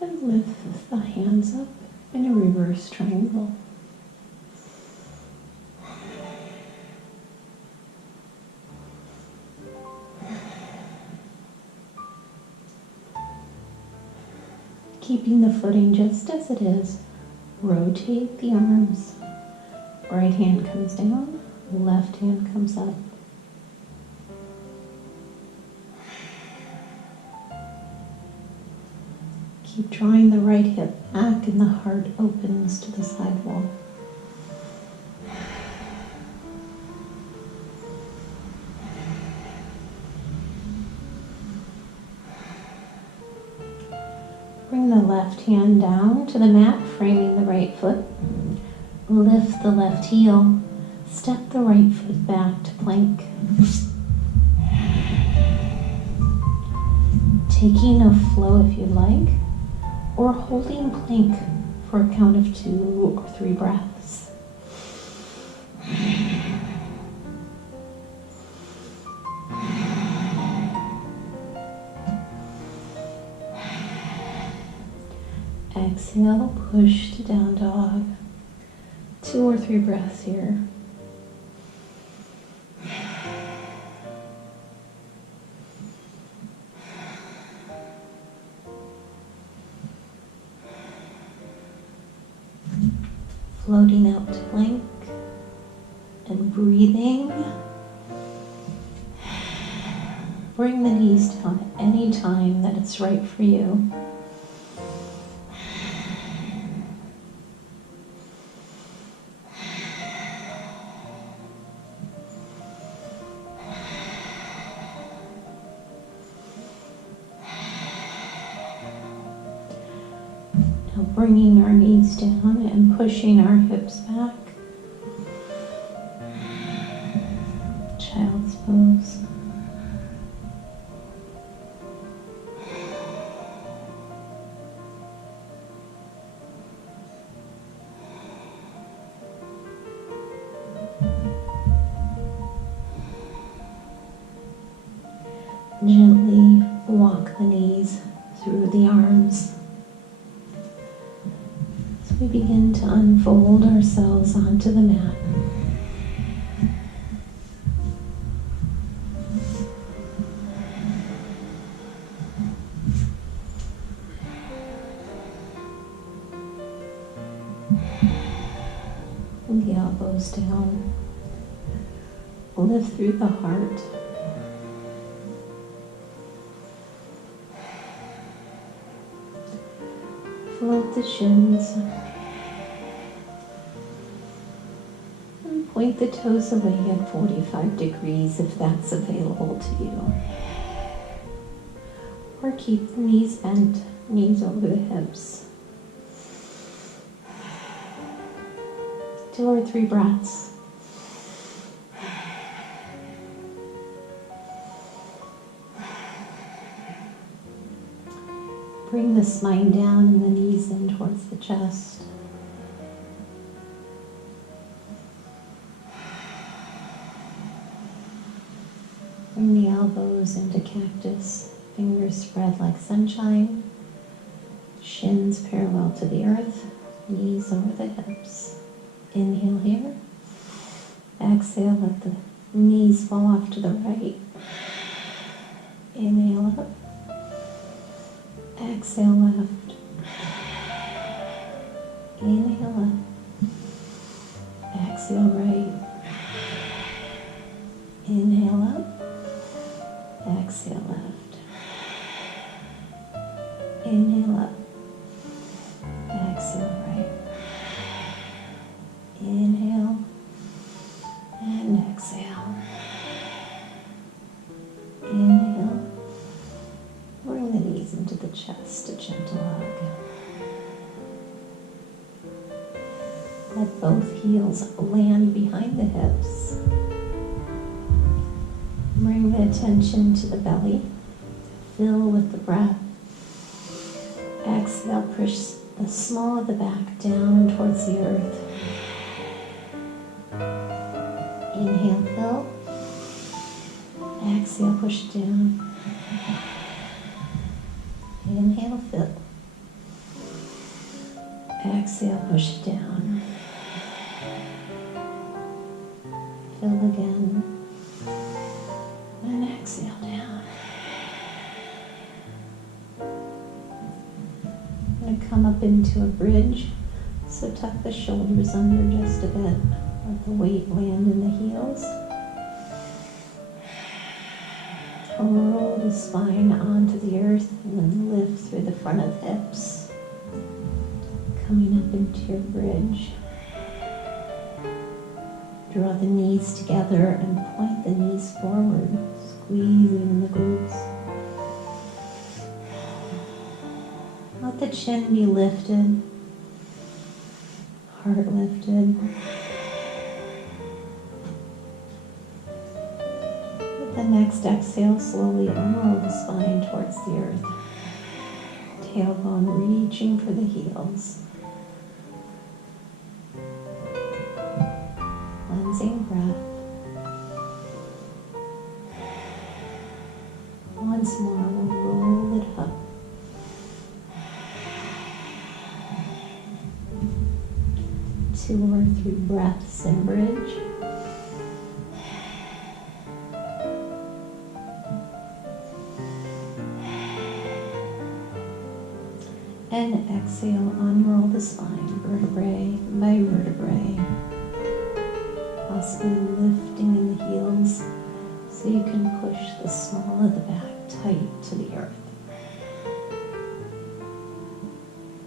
and lift the hands up in a reverse triangle. Keeping the footing just as it is, rotate the arms. Right hand comes down, left hand comes up. Keep drawing the right hip back and the heart opens to the side wall. Bring the left hand down to the mat, framing the right foot. Lift the left heel. Step the right foot back to plank. Taking a flow if you like, or holding plank for a count of 2 or 3 breaths. Exhale, push to down dog. 2 or 3 breaths here. Floating out to plank and breathing. Bring the knees down at any time that it's right for you. Now bringing our knees down and pushing our hips back. Child's pose. Gently walk the knees through the arms as we begin to unfold ourselves onto the mat. And the elbows down. Lift through the heart. Float the shins. And point the toes away at 45 degrees if that's available to you. Or keep the knees bent, knees over the hips. 2 or 3 breaths. Bring the spine down and the knees in towards the chest. Bring the elbows into cactus, fingers spread like sunshine, shins parallel to the earth, knees over the hips. Inhale here. Exhale, let the knees fall off to the right. Inhale up. Exhale left. Inhale up. Exhale right. Inhale up. Exhale left. Inhale up. Exhale right. Inhale and exhale. Inhale. Bring the knees into the chest, a gentle hug. Let both heels land behind the hips. Bring the attention to the belly. Fill with the breath. Exhale, push the small of the back down towards the earth. Inhale, fill. Exhale, push down. Inhale, fill. Exhale, push down. Fill again. And exhale down. I'm going to come up into a bridge. So tuck the shoulders under just a bit. Let the weight land in the heels. Roll the spine onto the earth and then lift through the front of the hips. Coming up into your bridge. Draw the knees together and point the knees forward, squeezing the glutes. Let the chin be lifted, heart lifted. With the next exhale, slowly unroll the spine towards the earth. Tailbone reaching for the heels. Cleansing breath. Once more, we'll roll it up. Two or three breaths in bridge. And exhale, unroll the spine, vertebrae by vertebrae. Possibly lifting in the heels so you can push the small of the back tight to the earth.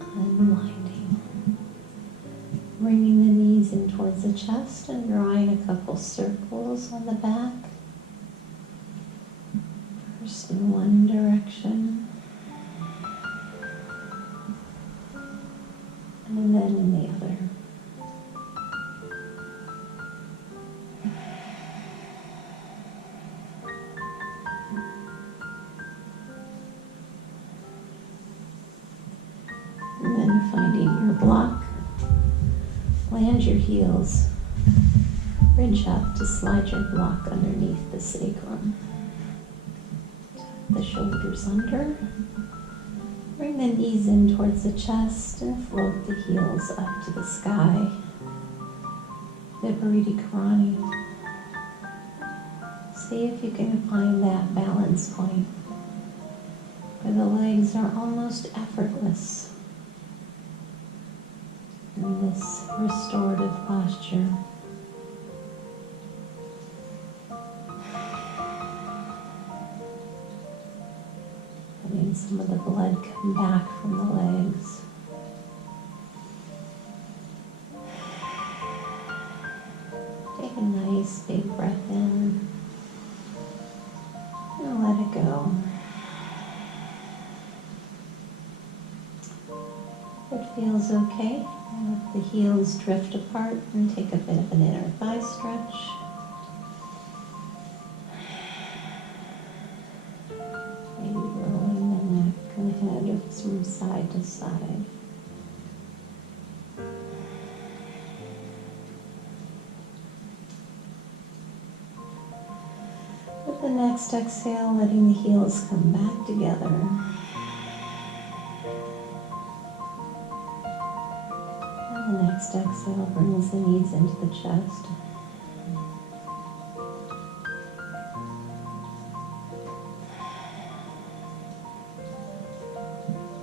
Unwinding. Bringing the knees in towards the chest and drawing a couple circles on the back. First in one direction. Land your heels. Ridge up to slide your block underneath the sacrum. Tuck the shoulders under. Bring the knees in towards the chest and float the heels up to the sky. Viparita Karani. See if you can find that balance point where the legs are almost effortless in this restorative posture. Letting some of the blood come back from the legs. Take a nice big breath in and let it go. If it feels okay, let the heels drift apart and take a bit of an inner thigh stretch. Maybe rolling the neck and head from side to side. With the next exhale, letting the heels come back together. And the next exhale brings the knees into the chest.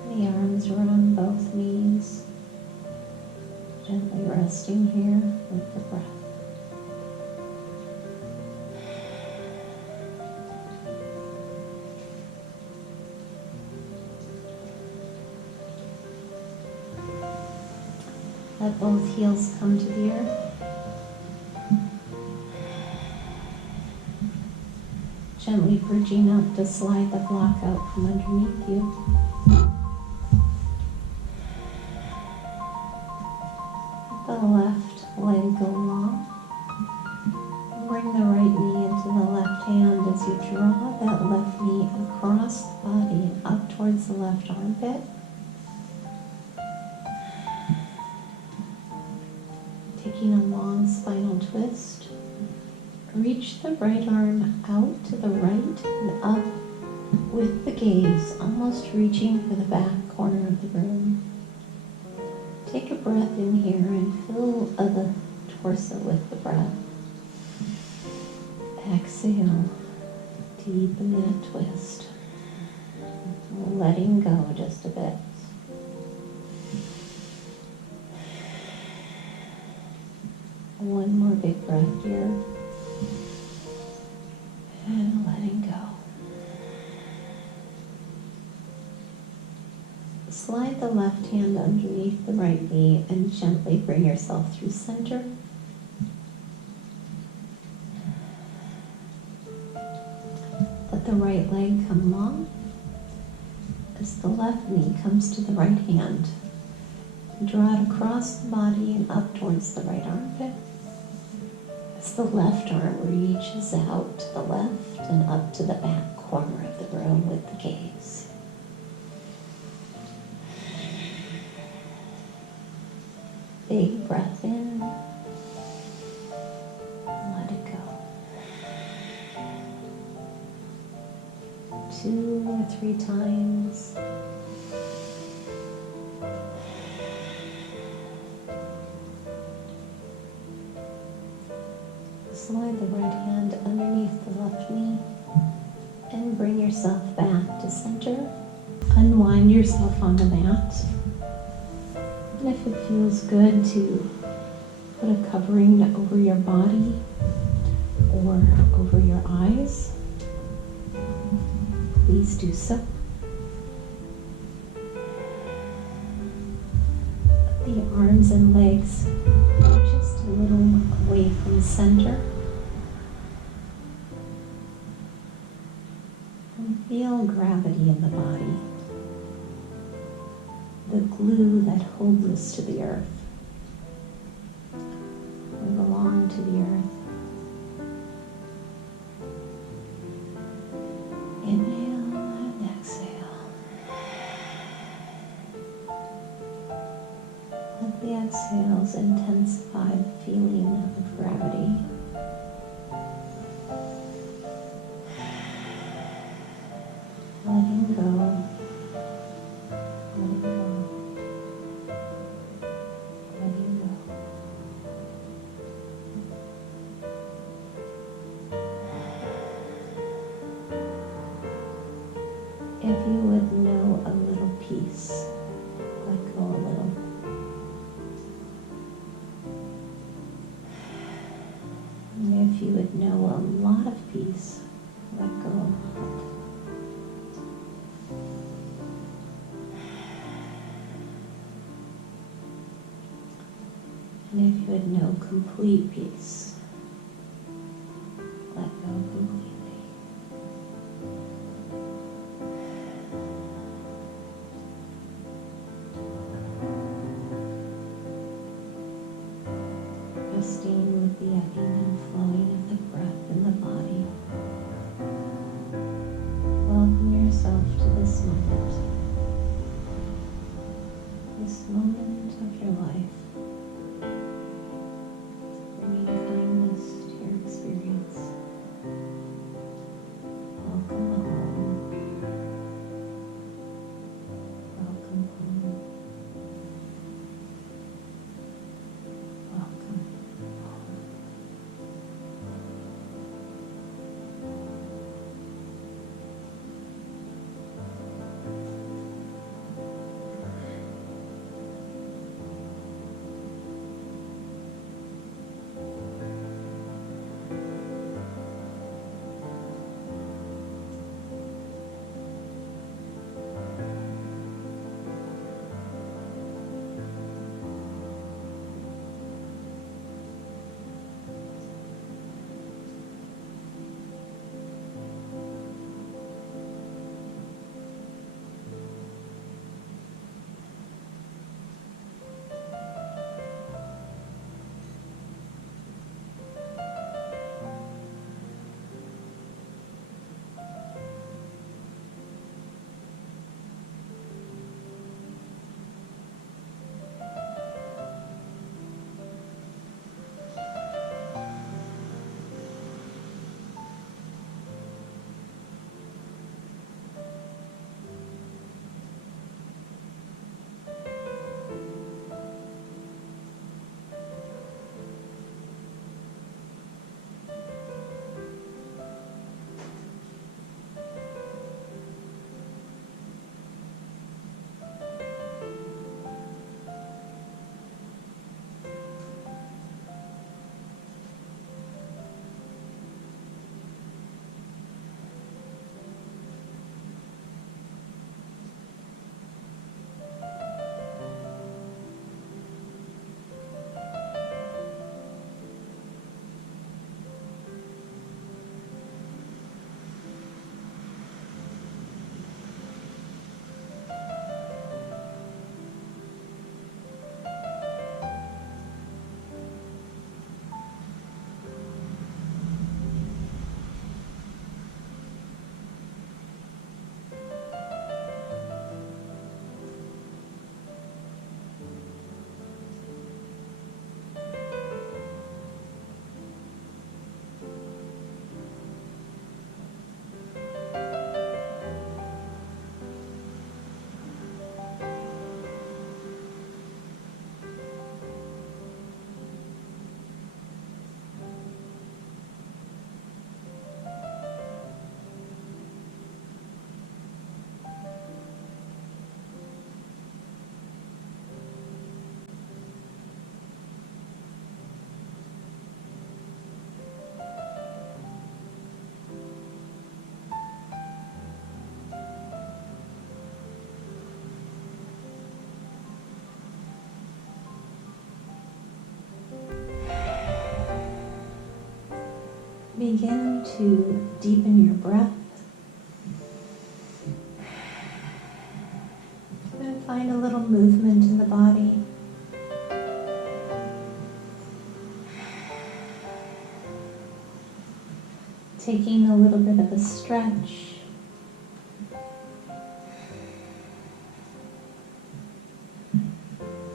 The arms around both knees. Gently resting here with the breath. Let both heels come to the earth. Gently bridging up to slide the block out from underneath you. Let the left leg go long. Bring the right knee into the left hand as you draw that left knee across the body and up towards the left armpit. Taking a long spinal twist, reach the right arm out to the right and up with the gaze, almost reaching for the back corner of the room. Take a breath in here and fill the torso with the breath. Exhale, deepen that twist, letting go just a bit. One more big breath here. And letting go. Slide the left hand underneath the right knee and gently bring yourself through center. Let the right leg come long as the left knee comes to the right hand. Draw it across the body and up towards the right armpit. As the left arm reaches out to the left and up to the back corner of the room with the gaze. Big breath in. Let it go. 2 or 3 times. Slide the right hand underneath the left knee and bring yourself back to center. Unwind yourself on the mat. And if it feels good to put a covering over your body or over your eyes, please do so. Let the arms and legs just a little away from the center. And feel gravity in the body. The glue that holds us to the earth. We belong to the earth. Inhale and exhale. Let The exhales intensify the feeling of gravity. Letting go, letting go, letting go. If you would know a little peace, let go a little. And if you would know a lot of peace, let go a lot. And if you would know complete peace, let go completely. Resting with the ebbing and flowing of the breath in the body. Welcome yourself to this moment of your life. Bringing kindness to your experience. Welcome home. Welcome home. Welcome home. Begin to deepen your breath and find a little movement in the body. Taking a little bit of a stretch.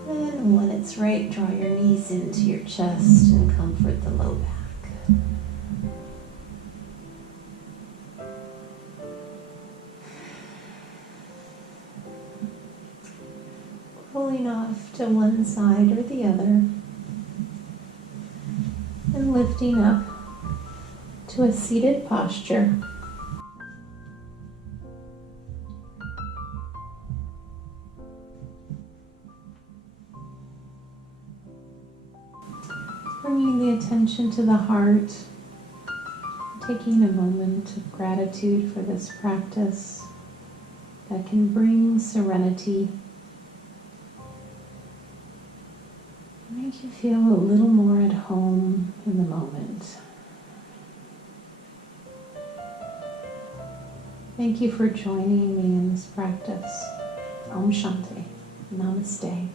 And when it's right, draw your knees into your chest and comfort the low back. Pulling off to one side or the other and lifting up to a seated posture. Bringing the attention to the heart, taking a moment of gratitude for this practice that can bring serenity, make you feel a little more at home in the moment. Thank you for joining me in this practice. Om Shanti. Namaste.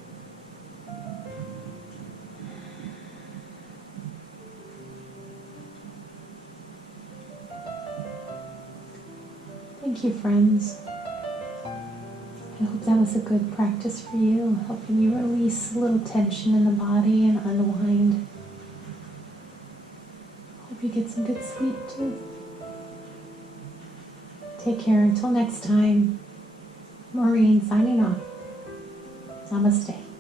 Thank you, friends. I hope that was a good practice for you, helping you release a little tension in the body and unwind. Hope you get some good sleep too. Take care until next time. Maureen signing off. Namaste.